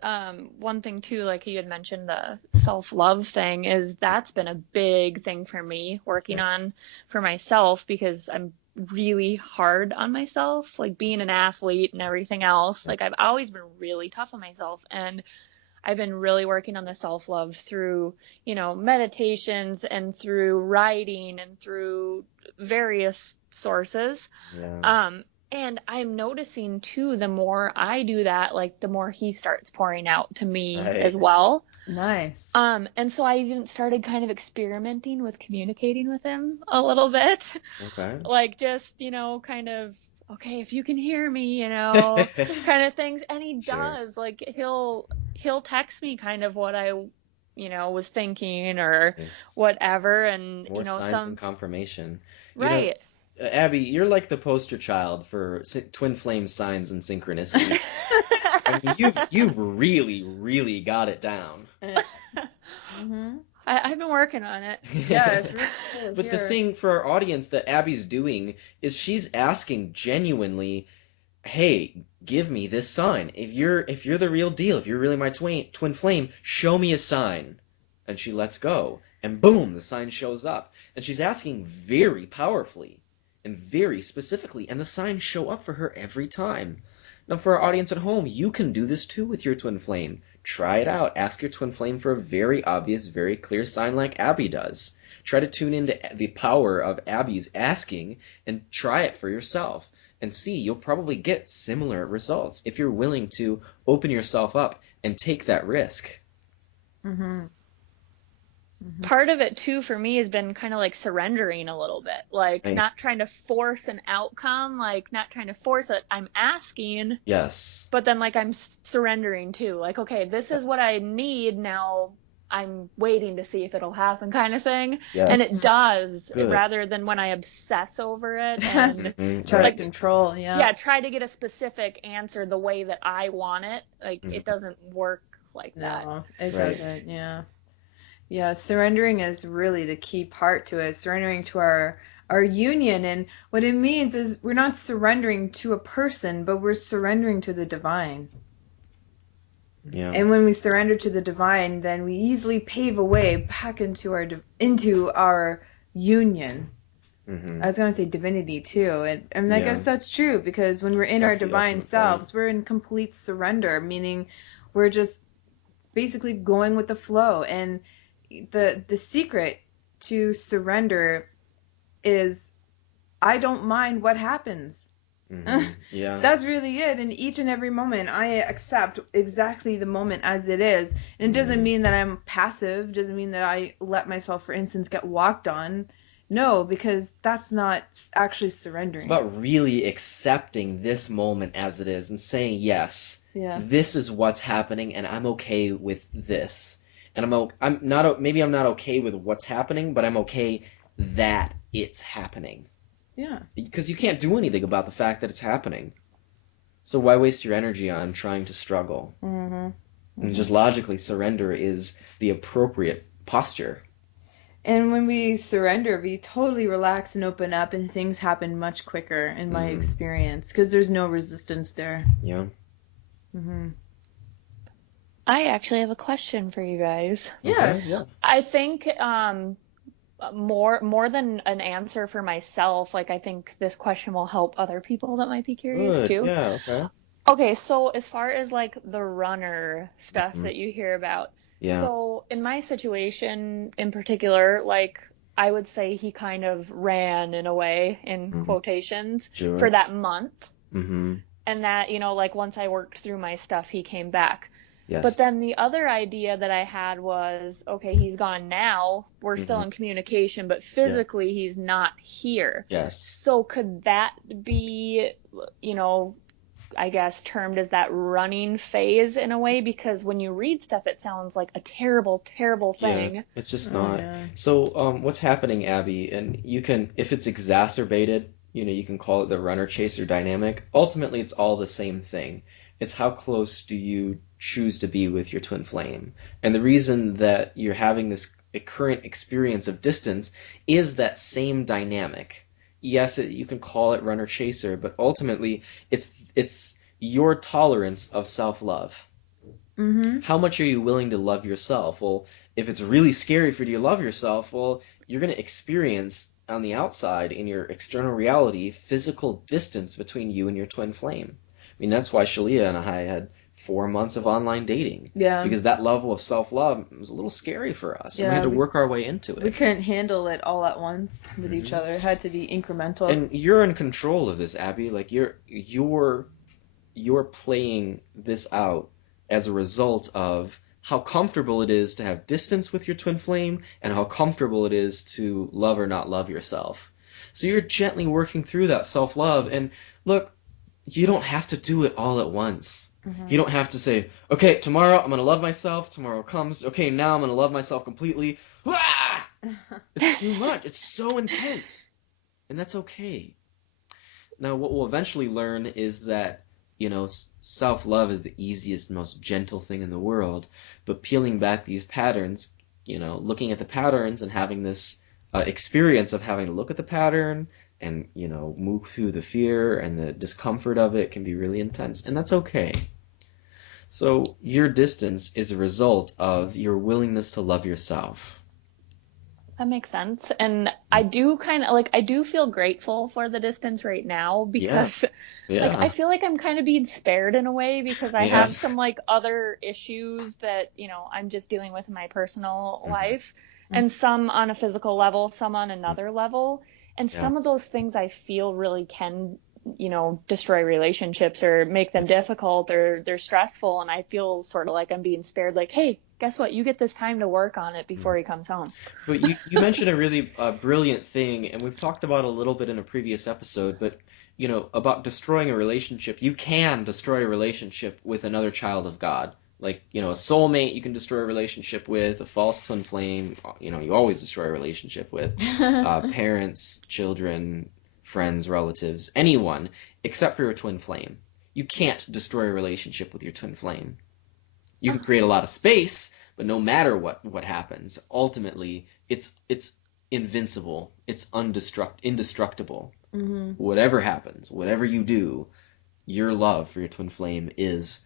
one thing too, like you had mentioned, the self-love thing, is that's been a big thing for me working on for myself, because I'm really hard on myself, like being an athlete and everything else. Like I've always been really tough on myself, and I've been really working on the self-love through, meditations and through writing and through various sources. Yeah. And I'm noticing too, the more I do that, like the more he starts pouring out to me as well. Nice. And so I even started kind of experimenting with communicating with him a little bit. Okay. Like just, kind of, okay, if you can hear me, kind of things. And he does, like he'll text me kind of what I, was thinking or whatever. And, More signs and confirmation. Right. Abby, you're like the poster child for twin flame signs and synchronicities. I mean, you've really, really got it down. Mm-hmm. I've been working on it. Yeah, it's really cool. But the thing for our audience that Abby's doing is she's asking genuinely, hey, give me this sign. If you're the real deal, if you're really my twin flame, show me a sign. And she lets go. And boom, the sign shows up. And she's asking very powerfully and very specifically, and the signs show up for her every time. Now, for our audience at home, you can do this too with your twin flame. Try it out. Ask your twin flame for a very obvious, very clear sign like Abby does. Try to tune into the power of Abby's asking and try it for yourself. And see, you'll probably get similar results if you're willing to open yourself up and take that risk. Mm-hmm. Part of it too for me has been kind of like surrendering a little bit, like not trying to force an outcome, like not trying to force it. I'm asking, yes, but then like I'm surrendering too, like okay, this is what I need now. I'm waiting to see if it'll happen, kind of thing. And it does. Rather than when I obsess over it and try to control. Yeah, try to get a specific answer the way that I want it. Like it doesn't work like that. No, it doesn't. Yeah, surrendering is really the key part to it. Surrendering to our union, and what it means is we're not surrendering to a person, but we're surrendering to the divine. Yeah. And when we surrender to the divine, then we easily pave a way back into our union. I was going to say divinity too, and I guess that's true, because when we're in our divine selves, we're in complete surrender, meaning we're just basically going with the flow. And the secret to surrender is I don't mind what happens. Yeah. That's really it. And each and every moment I accept exactly the moment as it is. And it doesn't mean that I'm passive, doesn't mean that I let myself, for instance, get walked on. No, because that's not actually surrendering. It's about really accepting this moment as it is and saying, yes, this is what's happening and I'm okay with this. And I'm not okay with what's happening, but I'm okay that it's happening. Yeah. Because you can't do anything about the fact that it's happening. So why waste your energy on trying to struggle? And just logically, surrender is the appropriate posture. And when we surrender, we totally relax and open up, and things happen much quicker in my experience, because there's no resistance there. Yeah. I actually have a question for you guys. Yes. Okay, yeah. I think more than an answer for myself, like I think this question will help other people that might be curious too. Yeah, okay. Okay, so as far as like the runner stuff that you hear about, so in my situation in particular, like I would say he kind of ran in a way, in quotations, for that month. and that, like once I worked through my stuff, he came back. Yes. But then the other idea that I had was, okay, he's gone now. We're still in communication, but physically he's not here. Yes. So could that be, I guess termed as that running phase in a way? Because when you read stuff, it sounds like a terrible, terrible thing. Yeah, it's just not. yeah. So, what's happening, Abby, and you can, if it's exacerbated, you can call it the runner-chaser dynamic. Ultimately, it's all the same thing. It's how close do you choose to be with your twin flame. And the reason that you're having this current experience of distance is that same dynamic. Yes, you can call it runner-chaser, but ultimately, it's your tolerance of self-love. Mm-hmm. How much are you willing to love yourself? Well, if it's really scary for you to love yourself, well, you're going to experience on the outside, in your external reality, physical distance between you and your twin flame. I mean, that's why Shaleia and I had 4 months of online dating. Yeah. Because that level of self-love was a little scary for us. Yeah, and we had to work our way into it. We couldn't handle it all at once with each other. It had to be incremental. And you're in control of this, Abby. Like, you're playing this out as a result of how comfortable it is to have distance with your twin flame and how comfortable it is to love or not love yourself. So you're gently working through that self-love. And look, you don't have to do it all at once. You don't have to say, okay, tomorrow I'm going to love myself. Tomorrow comes, okay, now I'm going to love myself completely. Ah! It's too much. It's so intense. And that's okay. Now, what we'll eventually learn is that, self-love is the easiest, most gentle thing in the world. But peeling back these patterns, looking at the patterns and having this experience of having to look at the pattern and, move through the fear and the discomfort of it can be really intense. And that's okay. So your distance is a result of your willingness to love yourself. That makes sense. And I do I do feel grateful for the distance right now because Yeah. I feel like I'm kind of being spared in a way because I have some other issues that, I'm just dealing with in my personal life, and some on a physical level, some on another level. And some of those things I feel really can, destroy relationships or make them difficult or they're stressful. And I feel sort of like I'm being spared, like, hey, guess what? You get this time to work on it before he comes home. But you mentioned a really brilliant thing, and we've talked about it a little bit in a previous episode, but, about destroying a relationship. You can destroy a relationship with another child of God. Like, a soulmate you can destroy a relationship with, a false twin flame, you always destroy a relationship with, parents, children, friends, relatives, anyone, except for your twin flame. You can't destroy a relationship with your twin flame. You can create a lot of space, but no matter what happens, ultimately, it's invincible. It's indestructible. Mm-hmm. Whatever happens, whatever you do, your love for your twin flame is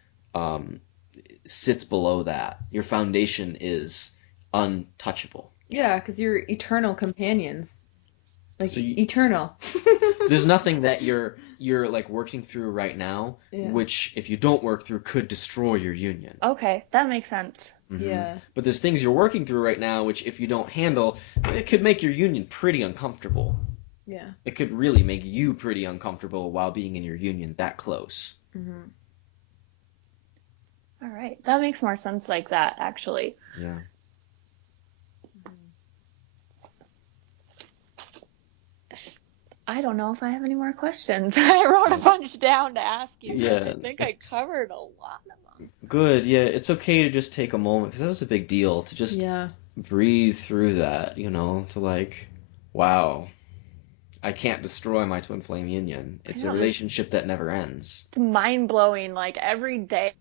sits below that. Your foundation is untouchable. Yeah, because you're eternal companions. Like, So eternal. There's nothing that you're working through right now, which if you don't work through could destroy your union. Okay, that makes sense. Mm-hmm. Yeah. But there's things you're working through right now, which if you don't handle, it could make your union pretty uncomfortable. Yeah. It could really make you pretty uncomfortable while being in your union that close. Mm-hmm. All right, that makes more sense like that, actually. Yeah. I don't know if I have any more questions. I wrote a bunch down to ask you. Yeah, I think I covered a lot of them. Good. Yeah, it's okay to just take a moment, because that was a big deal, to just breathe through that, to wow, I can't destroy my twin flame union. It's a relationship that never ends. It's mind-blowing. Every day,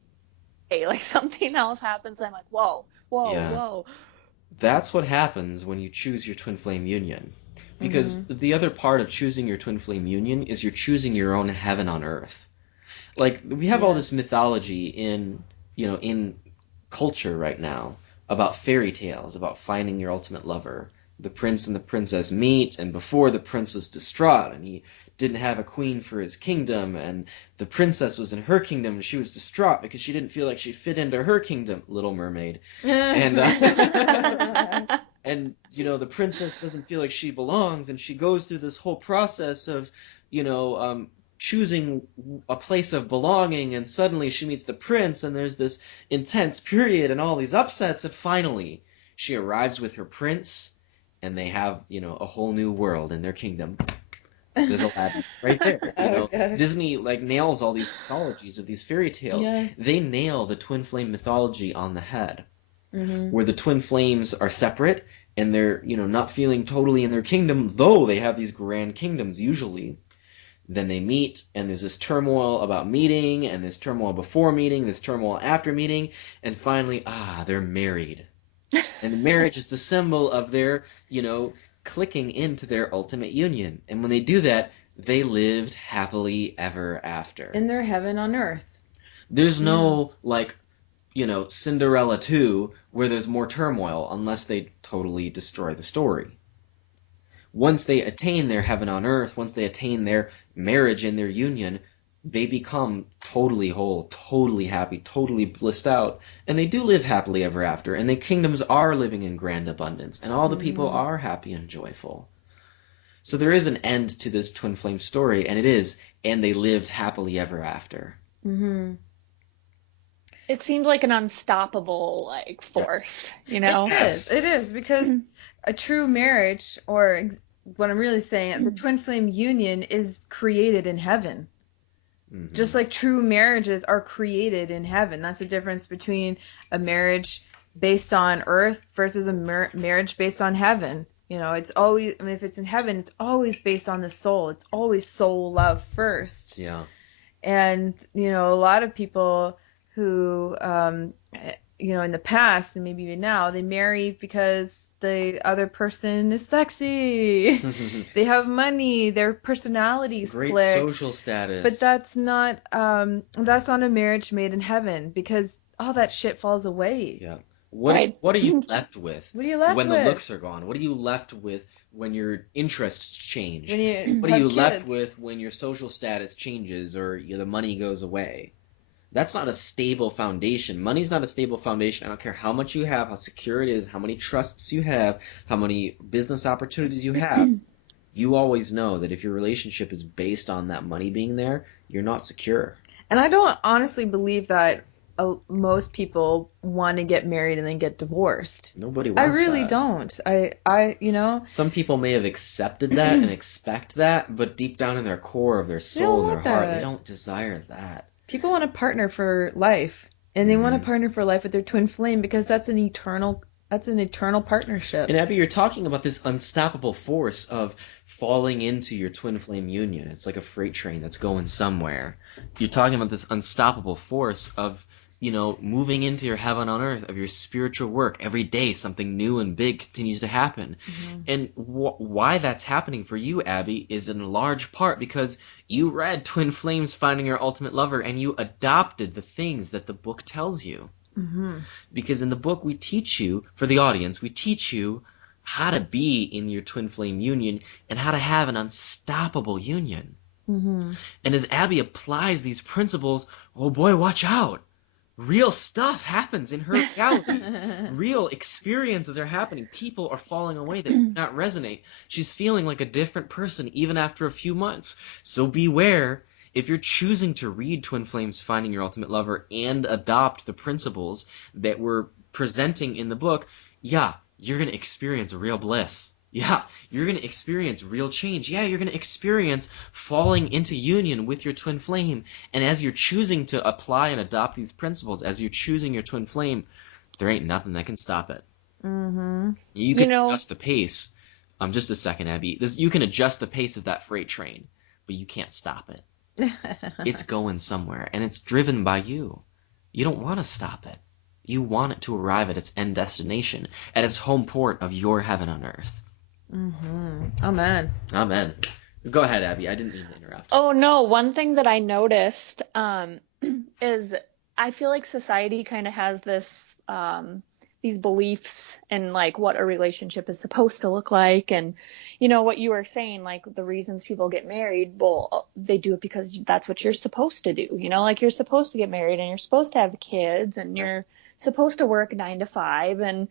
something else happens, and I'm like, whoa, whoa. That's what happens when you choose your twin flame union. Because the other part of choosing your twin flame union is you're choosing your own heaven on earth. We have all this mythology in culture right now about fairy tales, about finding your ultimate lover. The prince and the princess meet, and before the prince was distraught, and he didn't have a queen for his kingdom, and the princess was in her kingdom, and she was distraught because she didn't feel like she fit into her kingdom. Little Mermaid. And the princess doesn't feel like she belongs, and she goes through this whole process of, choosing a place of belonging, and suddenly she meets the prince, and there's this intense period and all these upsets, and finally she arrives with her prince, and they have, a whole new world in their kingdom. There's Aladdin right there. Disney nails all these mythologies of these fairy tales. Yeah. They nail the twin flame mythology on the head, Mm-hmm. where the twin flames are separate and they're not feeling totally in their kingdom, though they have these grand kingdoms usually. Then they meet, and there's this turmoil about meeting, and this turmoil before meeting, this turmoil after meeting, and finally, they're married. And the marriage is the symbol of their, clicking into their ultimate union. And when they do that, they lived happily ever after. In their heaven on earth. There's no, Cinderella 2, where there's more turmoil, unless they totally destroy the story. Once they attain their heaven on earth, once they attain their marriage and their union, they become totally whole, totally happy, totally blissed out, and they do live happily ever after, and their kingdoms are living in grand abundance, and all the people are happy and joyful. So there is an end to this twin flame story, and it is, and they lived happily ever after. Mm-hmm. It seems like an unstoppable force, Yes. It is, because a true marriage, or what I'm really saying, the twin flame union is created in heaven. Mm-hmm. Just like true marriages are created in heaven. That's the difference between a marriage based on earth versus a marriage based on heaven. It's always, if it's in heaven, it's always based on the soul. It's always soul love first. Yeah. And, a lot of people who, in the past and maybe even now, they marry because the other person is sexy. They have money. Their personalities Great click. social status. But that's not a marriage made in heaven, because all that shit falls away. Yeah. What are you left with? What are you left when with? The looks are gone? What are you left with when your interests change? When what are you kids? Left with when your social status changes or the money goes away? That's not a stable foundation. Money's not a stable foundation. I don't care how much you have, how secure it is, how many trusts you have, how many business opportunities you have. You always know that if your relationship is based on that money being there, you're not secure. And I don't honestly believe that most people want to get married and then get divorced. Nobody wants that. I really don't. I Some people may have accepted that and expect that, but deep down in their core of their soul and their heart, they don't desire that. People want a partner for life, and they want a partner for life with their twin flame, because that's an eternal partnership. And Abby, you're talking about this unstoppable force of falling into your twin flame union. It's like a freight train that's going somewhere. You're talking about this unstoppable force of, moving into your heaven on earth, of your spiritual work. Every day something new and big continues to happen. Mm-hmm. And why that's happening for you, Abby, is in large part because you read Twin Flames Finding Your Ultimate Lover, and you adopted the things that the book tells you. Mm-hmm. Because in the book we teach you, for the audience, we teach you how to be in your twin flame union and how to have an unstoppable union. Mm-hmm. And as Abby applies these principles, oh boy, watch out. Real stuff happens in her reality. Real experiences are happening. People are falling away that do not resonate. She's feeling like a different person even after a few months. So beware. If you're choosing to read Twin Flames Finding Your Ultimate Lover and adopt the principles that we're presenting in the book, yeah, you're going to experience real bliss. Yeah, you're going to experience real change. Yeah, you're going to experience falling into union with your twin flame. And as you're choosing to apply and adopt these principles, as you're choosing your twin flame, there ain't nothing that can stop it. Mm-hmm. You can adjust the pace. Just a second, Abby. You can adjust the pace of that freight train, but you can't stop it. It's going somewhere, and it's driven by you. You don't want to stop it. You want it to arrive at its end destination, at its home port of your heaven on earth. Mm-hmm. Amen. Amen. Go ahead, Abby. I didn't mean to interrupt. Oh, no. One thing that I noticed is I feel like society kind of has this these beliefs in like what a relationship is supposed to look like, and what you were saying, like the reasons people get married, well, they do it because that's what you're supposed to do. Like you're supposed to get married and you're supposed to have kids and you're supposed to work 9 to 5, and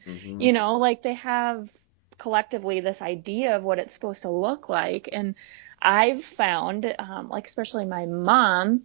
like they have collectively this idea of what it's supposed to look like. And I've found, like especially my mom,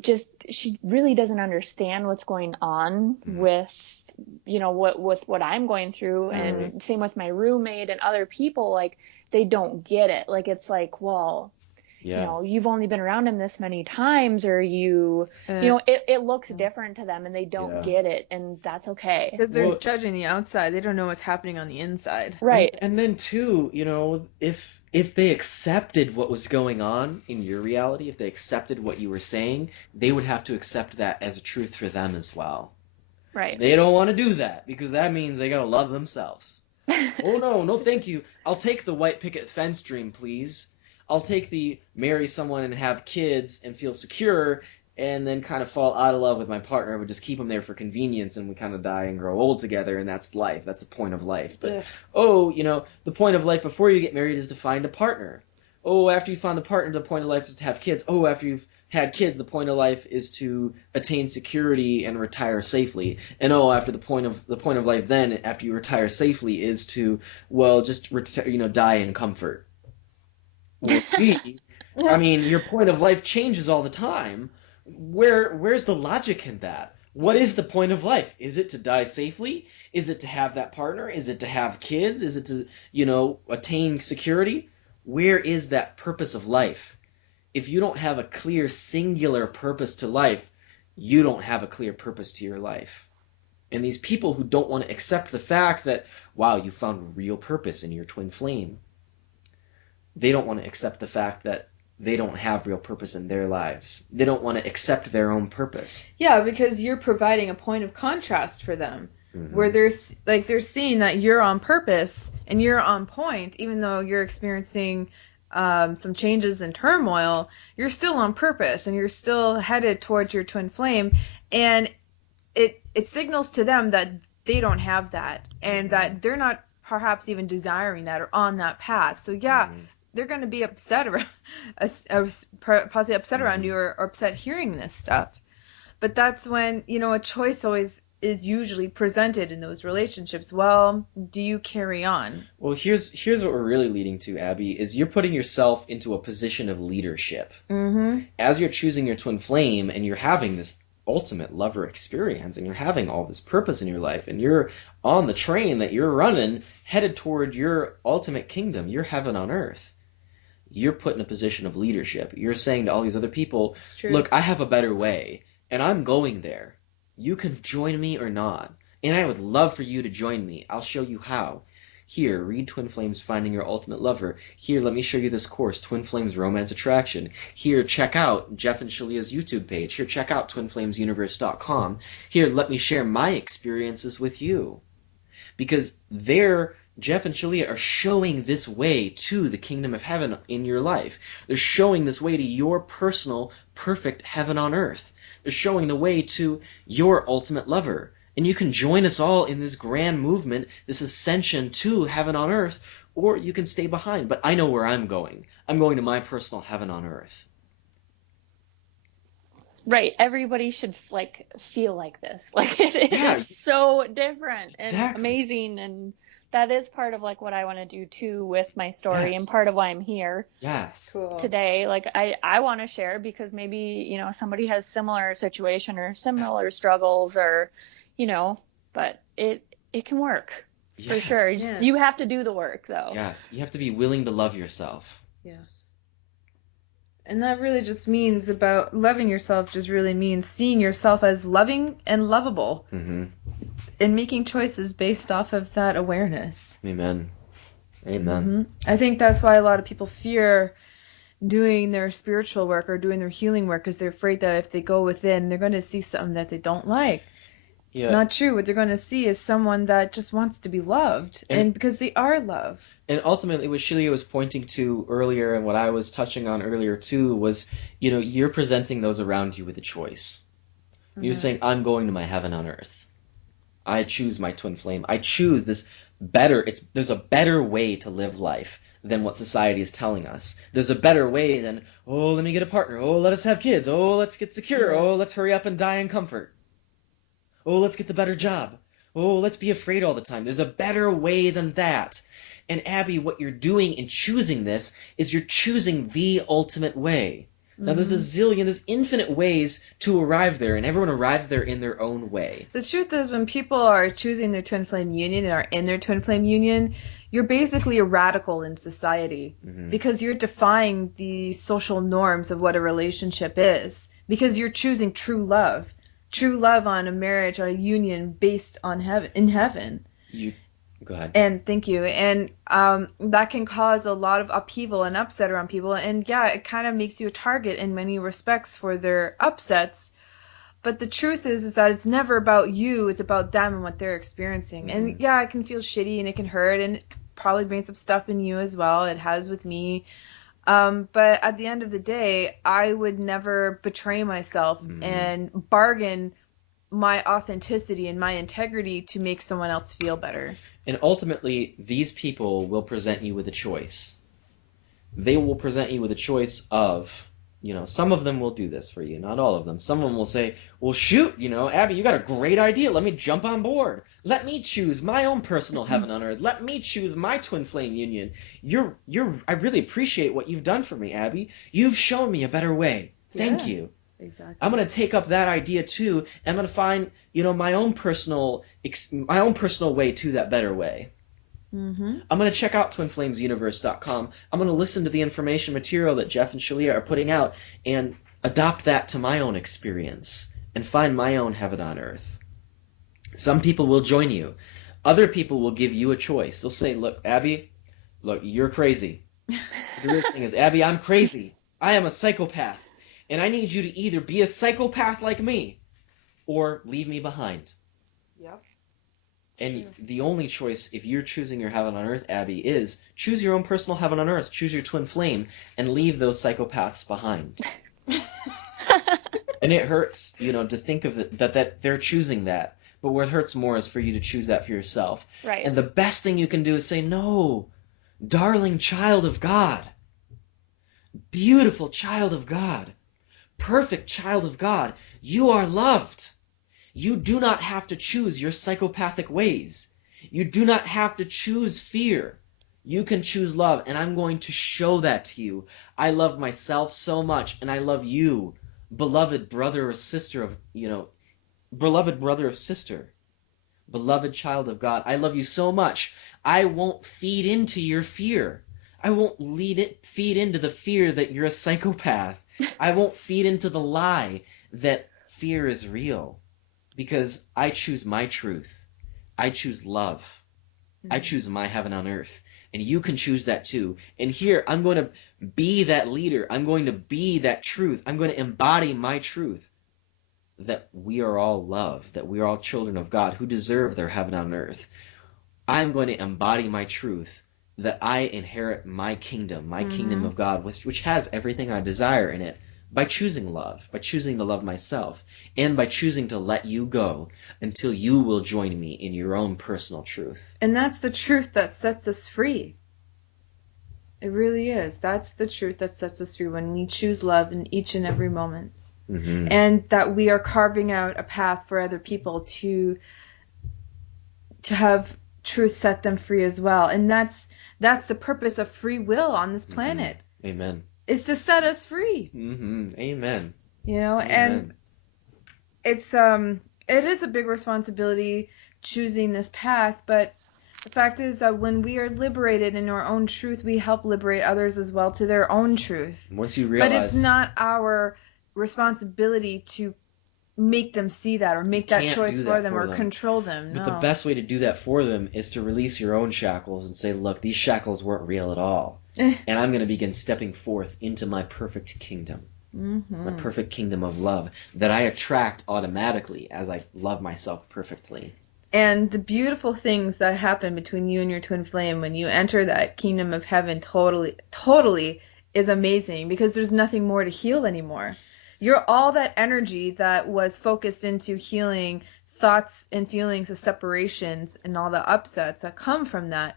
just she really doesn't understand what's going on with, you know, what I'm going through, and same with my roommate and other people. Like they don't get it. Like it's like, well, you know, you've only been around him this many times, or you know, it looks different to them, and they don't get it, and that's okay. Because they're judging the outside. They don't know what's happening on the inside. Right. And then too, you know, if they accepted what was going on in your reality, if they accepted what you were saying, they would have to accept that as a truth for them as well. Right. They don't want to do that, because that means they gotta love themselves. Oh no, thank you. I'll take the white picket fence dream, please. I'll take the marry someone and have kids and feel secure, and then kind of fall out of love with my partner. I would just keep them there for convenience, and we kind of die and grow old together, and that's life. That's the point of life. But, you know, the point of life before you get married is to find a partner. Oh, after you find the partner, the point of life is to have kids. Oh, after you've had kids, the point of life is to attain security and retire safely. And after the point of life then, after you retire safely, is to, well, just die in comfort. Well, I mean, your point of life changes all the time. Where's the logic in that? What is the point of life? Is it to die safely? Is it to have that partner? Is it to have kids? Is it to, you know, attain security? Where is that purpose of life? If you don't have a clear singular purpose to life, you don't have a clear purpose to your life. And these people who don't want to accept the fact that, wow, you found real purpose in your twin flame, they don't want to accept the fact that they don't have real purpose in their lives. They don't want to accept their own purpose. Yeah, because you're providing a point of contrast for them, where they're seeing that you're on purpose and you're on point, even though you're experiencing some changes and turmoil. You're still on purpose, and you're still headed towards your twin flame, and it signals to them that they don't have that, and that they're not perhaps even desiring that or on that path. So they're going to be upset around, possibly upset around you, or upset hearing this stuff. But that's when, you know, a choice always is usually presented in those relationships. Well, do you carry on? Well, here's what we're really leading to, Abby, is you're putting yourself into a position of leadership. As you're choosing your twin flame and you're having this ultimate lover experience, and you're having all this purpose in your life, and you're on the train that you're running, headed toward your ultimate kingdom, your heaven on earth. You're put in a position of leadership. You're saying to all these other people, look, I have a better way, and I'm going there. You can join me or not, and I would love for you to join me. I'll show you how. Here, read Twin Flames Finding Your Ultimate Lover. Here, let me show you this course, Twin Flames Romance Attraction. Here, check out Jeff and Shaleia's YouTube page. Here, check out twinflamesuniverse.com. Here, let me share my experiences with you. Because Jeff and Shaleia are showing this way to the kingdom of heaven in your life. They're showing this way to your personal, perfect heaven on earth. They're showing the way to your ultimate lover. And you can join us all in this grand movement, this ascension to heaven on earth, or you can stay behind. But I know where I'm going. I'm going to my personal heaven on earth. Right. Everybody should feel like this. Like it is so different and amazing, and that is part of what I want to do too with my story, and part of why I'm here. Yes. Cool. Today. I want to share because maybe, somebody has similar situation or similar struggles, or, but it can work for sure. You have to do the work though. Yes. You have to be willing to love yourself. Yes. And that really just means about loving yourself, just really means seeing yourself as loving and lovable. And making choices based off of that awareness. Amen. Amen. I think that's why a lot of people fear doing their spiritual work or doing their healing work, because they're afraid that if they go within, they're going to see something that they don't like. Yeah. It's not true. What they're going to see is someone that just wants to be loved, and because they are love. And ultimately, what Shaleia was pointing to earlier, and what I was touching on earlier too, was, you're presenting those around you with a choice. You're saying, I'm going to my heaven on earth. I choose my twin flame. I choose this there's a better way to live life than what society is telling us. There's a better way than, let me get a partner. Let us have kids. Let's get secure. Let's hurry up and die in comfort. Let's get the better job. Let's be afraid all the time. There's a better way than that. And Abby, what you're doing in choosing this is you're choosing the ultimate way. Now, there's infinite ways to arrive there, and everyone arrives there in their own way. The truth is, when people are choosing their twin flame union and are in their twin flame union, you're basically a radical in society because you're defying the social norms of what a relationship is, because you're choosing true love on a marriage or a union based on heaven. Go ahead. And thank you. And that can cause a lot of upheaval and upset around people. And yeah, it kind of makes you a target in many respects for their upsets. But the truth is that it's never about you. It's about them and what they're experiencing. And yeah, it can feel shitty and it can hurt and it probably brings up stuff in you as well. It has with me. But at the end of the day, I would never betray myself and bargain my authenticity and my integrity to make someone else feel better. And ultimately, these people will present you with a choice. They will present you with a choice of, some of them will do this for you, not all of them. Some of them will say, well, shoot, Abby, you got a great idea. Let me jump on board. Let me choose my own personal heaven on earth. Let me choose my twin flame union. I really appreciate what you've done for me, Abby. You've shown me a better way. Thank you. Exactly. I'm going to take up that idea too, and I'm going to find, my own personal way to that better way. I'm going to check out twinflamesuniverse.com. I'm going to listen to the information material that Jeff and Shaleia are putting out and adopt that to my own experience and find my own heaven on earth. Some people will join you. Other people will give you a choice. They'll say, look, Abby, you're crazy. The real thing is, Abby, I'm crazy. I am a psychopath. And I need you to either be a psychopath like me or leave me behind. Yep. And the only choice, if you're choosing your heaven on earth, Abby, is choose your own personal heaven on earth, choose your twin flame, and leave those psychopaths behind. And it hurts, to think of that they're choosing that. But what hurts more is for you to choose that for yourself. Right. And the best thing you can do is say, no, darling child of God, beautiful child of God, perfect child of God, you are loved. You do not have to choose your psychopathic ways. You do not have to choose fear. You can choose love, and I'm going to show that to you. I love myself so much, and I love you, beloved brother or sister beloved brother or sister, beloved child of God. I love you so much. I won't feed into your fear. I won't feed into the fear that you're a psychopath. I won't feed into the lie that fear is real. Because I choose my truth. I choose love. I choose my heaven on earth. And you can choose that too. And here, I'm going to be that leader. I'm going to be that truth. I'm going to embody my truth. That we are all love. That we are all children of God who deserve their heaven on earth. I'm going to embody my truth. That I inherit my kingdom of God, which has everything I desire in it. By choosing love, by choosing to love myself, and by choosing to let you go until you will join me in your own personal truth. And that's the truth that sets us free. It really is. That's the truth that sets us free when we choose love in each and every moment. And that we are carving out a path for other people to have truth set them free as well. And that's the purpose of free will on this planet. Amen. Is to set us free. Amen. Amen. And it is a big responsibility choosing this path, but the fact is that when we are liberated in our own truth, we help liberate others as well to their own truth. Once you realize, but it's not our responsibility to make them see that or make that choice for them or control them. But the best way to do that for them is to release your own shackles and say, look, these shackles weren't real at all. And I'm going to begin stepping forth into my perfect kingdom. The perfect kingdom of love that I attract automatically as I love myself perfectly. And the beautiful things that happen between you and your twin flame when you enter that kingdom of heaven totally is amazing, because there's nothing more to heal anymore. You're all that energy that was focused into healing thoughts and feelings of separations and all the upsets that come from that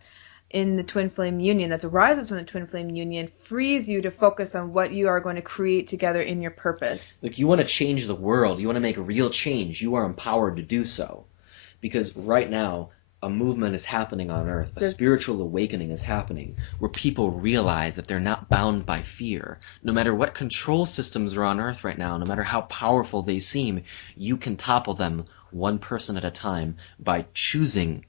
in the twin flame union, that arises from the twin flame union, frees you to focus on what you are going to create together in your purpose. Like, you want to change the world. You want to make a real change. You are empowered to do so. Because right now, a movement is happening on Earth, a spiritual awakening is happening, where people realize that they're not bound by fear. No matter what control systems are on Earth right now, no matter how powerful they seem, you can topple them one person at a time by choosing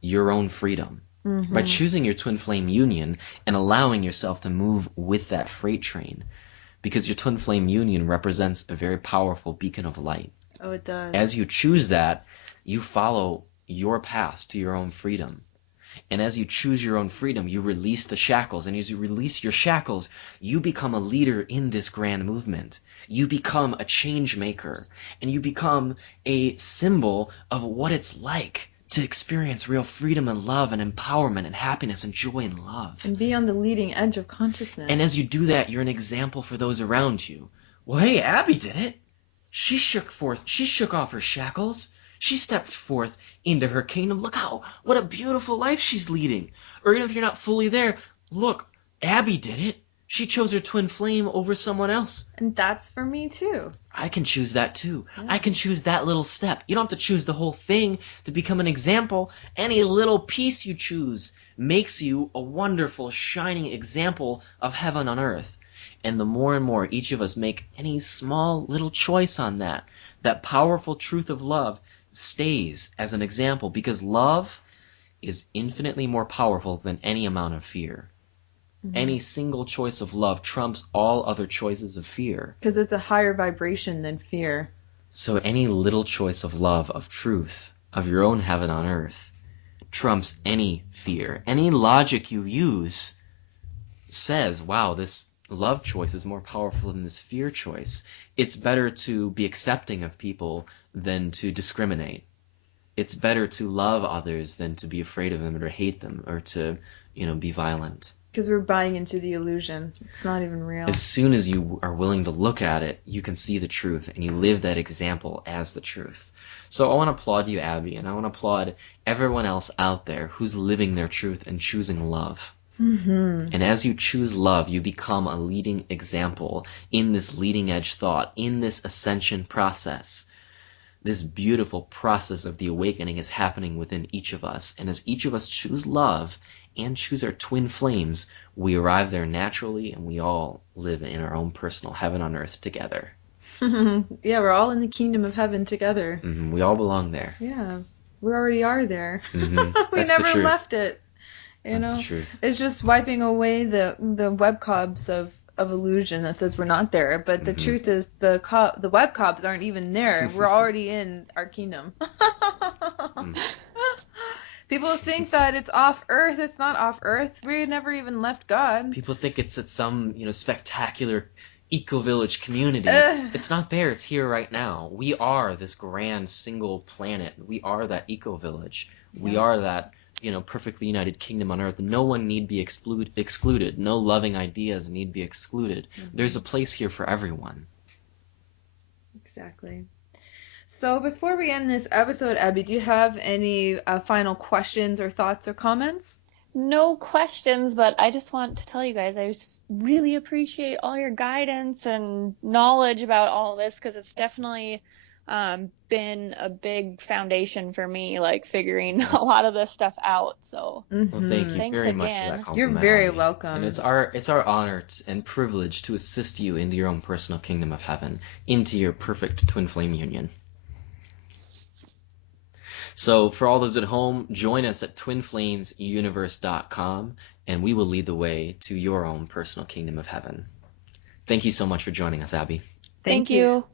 your own freedom, by choosing your twin flame union and allowing yourself to move with that freight train. Because your twin flame union represents a very powerful beacon of light. Oh, it does. As you choose that, you follow your path to your own freedom. And as you choose your own freedom, you release the shackles. And as you release your shackles, you become a leader in this grand movement. You become a change maker. And you become a symbol of what it's like to experience real freedom and love and empowerment and happiness and joy and love. And be on the leading edge of consciousness. And as you do that, you're an example for those around you. Well, hey, Abby did it. She shook off her shackles. She stepped forth into her kingdom. Look what a beautiful life she's leading. Or even if you're not fully there, look, Abby did it. She chose her twin flame over someone else. And that's for me too. I can choose that too. Yeah. I can choose that little step. You don't have to choose the whole thing to become an example. Any little piece you choose makes you a wonderful, shining example of heaven on earth. And the more and more each of us make any small little choice on that powerful truth of love stays as an example, because love is infinitely more powerful than any amount of fear. Any single choice of love trumps all other choices of fear. Because it's a higher vibration than fear. So any little choice of love, of truth, of your own heaven on earth, trumps any fear. Any logic you use says, wow, this love choice is more powerful than this fear choice. It's better to be accepting of people than to discriminate. It's better to love others than to be afraid of them or hate them or to, be violent. Because we're buying into the illusion. It's not even real. As soon as you are willing to look at it, you can see the truth, and you live that example as the truth. So I want to applaud you, Abby, and I want to applaud everyone else out there who's living their truth and choosing love. And as you choose love, you become a leading example in this leading edge thought, in this ascension process. This beautiful process of the awakening is happening within each of us. And as each of us choose love and choose our twin flames, we arrive there naturally, and we all live in our own personal heaven on earth together. Yeah, we're all in the kingdom of heaven together. We all belong there. Yeah, we already are there. We That's never the truth. left it. That's the truth. It's just wiping away the web cobs of illusion that says we're not there. But the truth is the web cobs aren't even there. We're already in our kingdom. People think that it's off Earth. It's not off Earth. We never even left God. People think it's at some, spectacular eco-village community. It's not there. It's here right now. We are this grand single planet. We are that eco-village. We are that, perfectly united kingdom on earth. No one need be excluded. No loving ideas need be excluded. There's a place here for everyone. Exactly. So before we end this episode, Abby, do you have any final questions or thoughts or comments? No questions, but I just want to tell you guys I just really appreciate all your guidance and knowledge about all of this, because it's definitely been a big foundation for me, like figuring a lot of this stuff out. So Well, thank you Thanks very much for again. that compliment. You're very Abby. welcome. And it's our honor and privilege to assist you into your own personal kingdom of heaven, into your perfect twin flame union. So for all those at home, join us at twinflamesuniverse.com, and we will lead the way to your own personal kingdom of heaven. Thank you so much for joining us, Abby. thank you.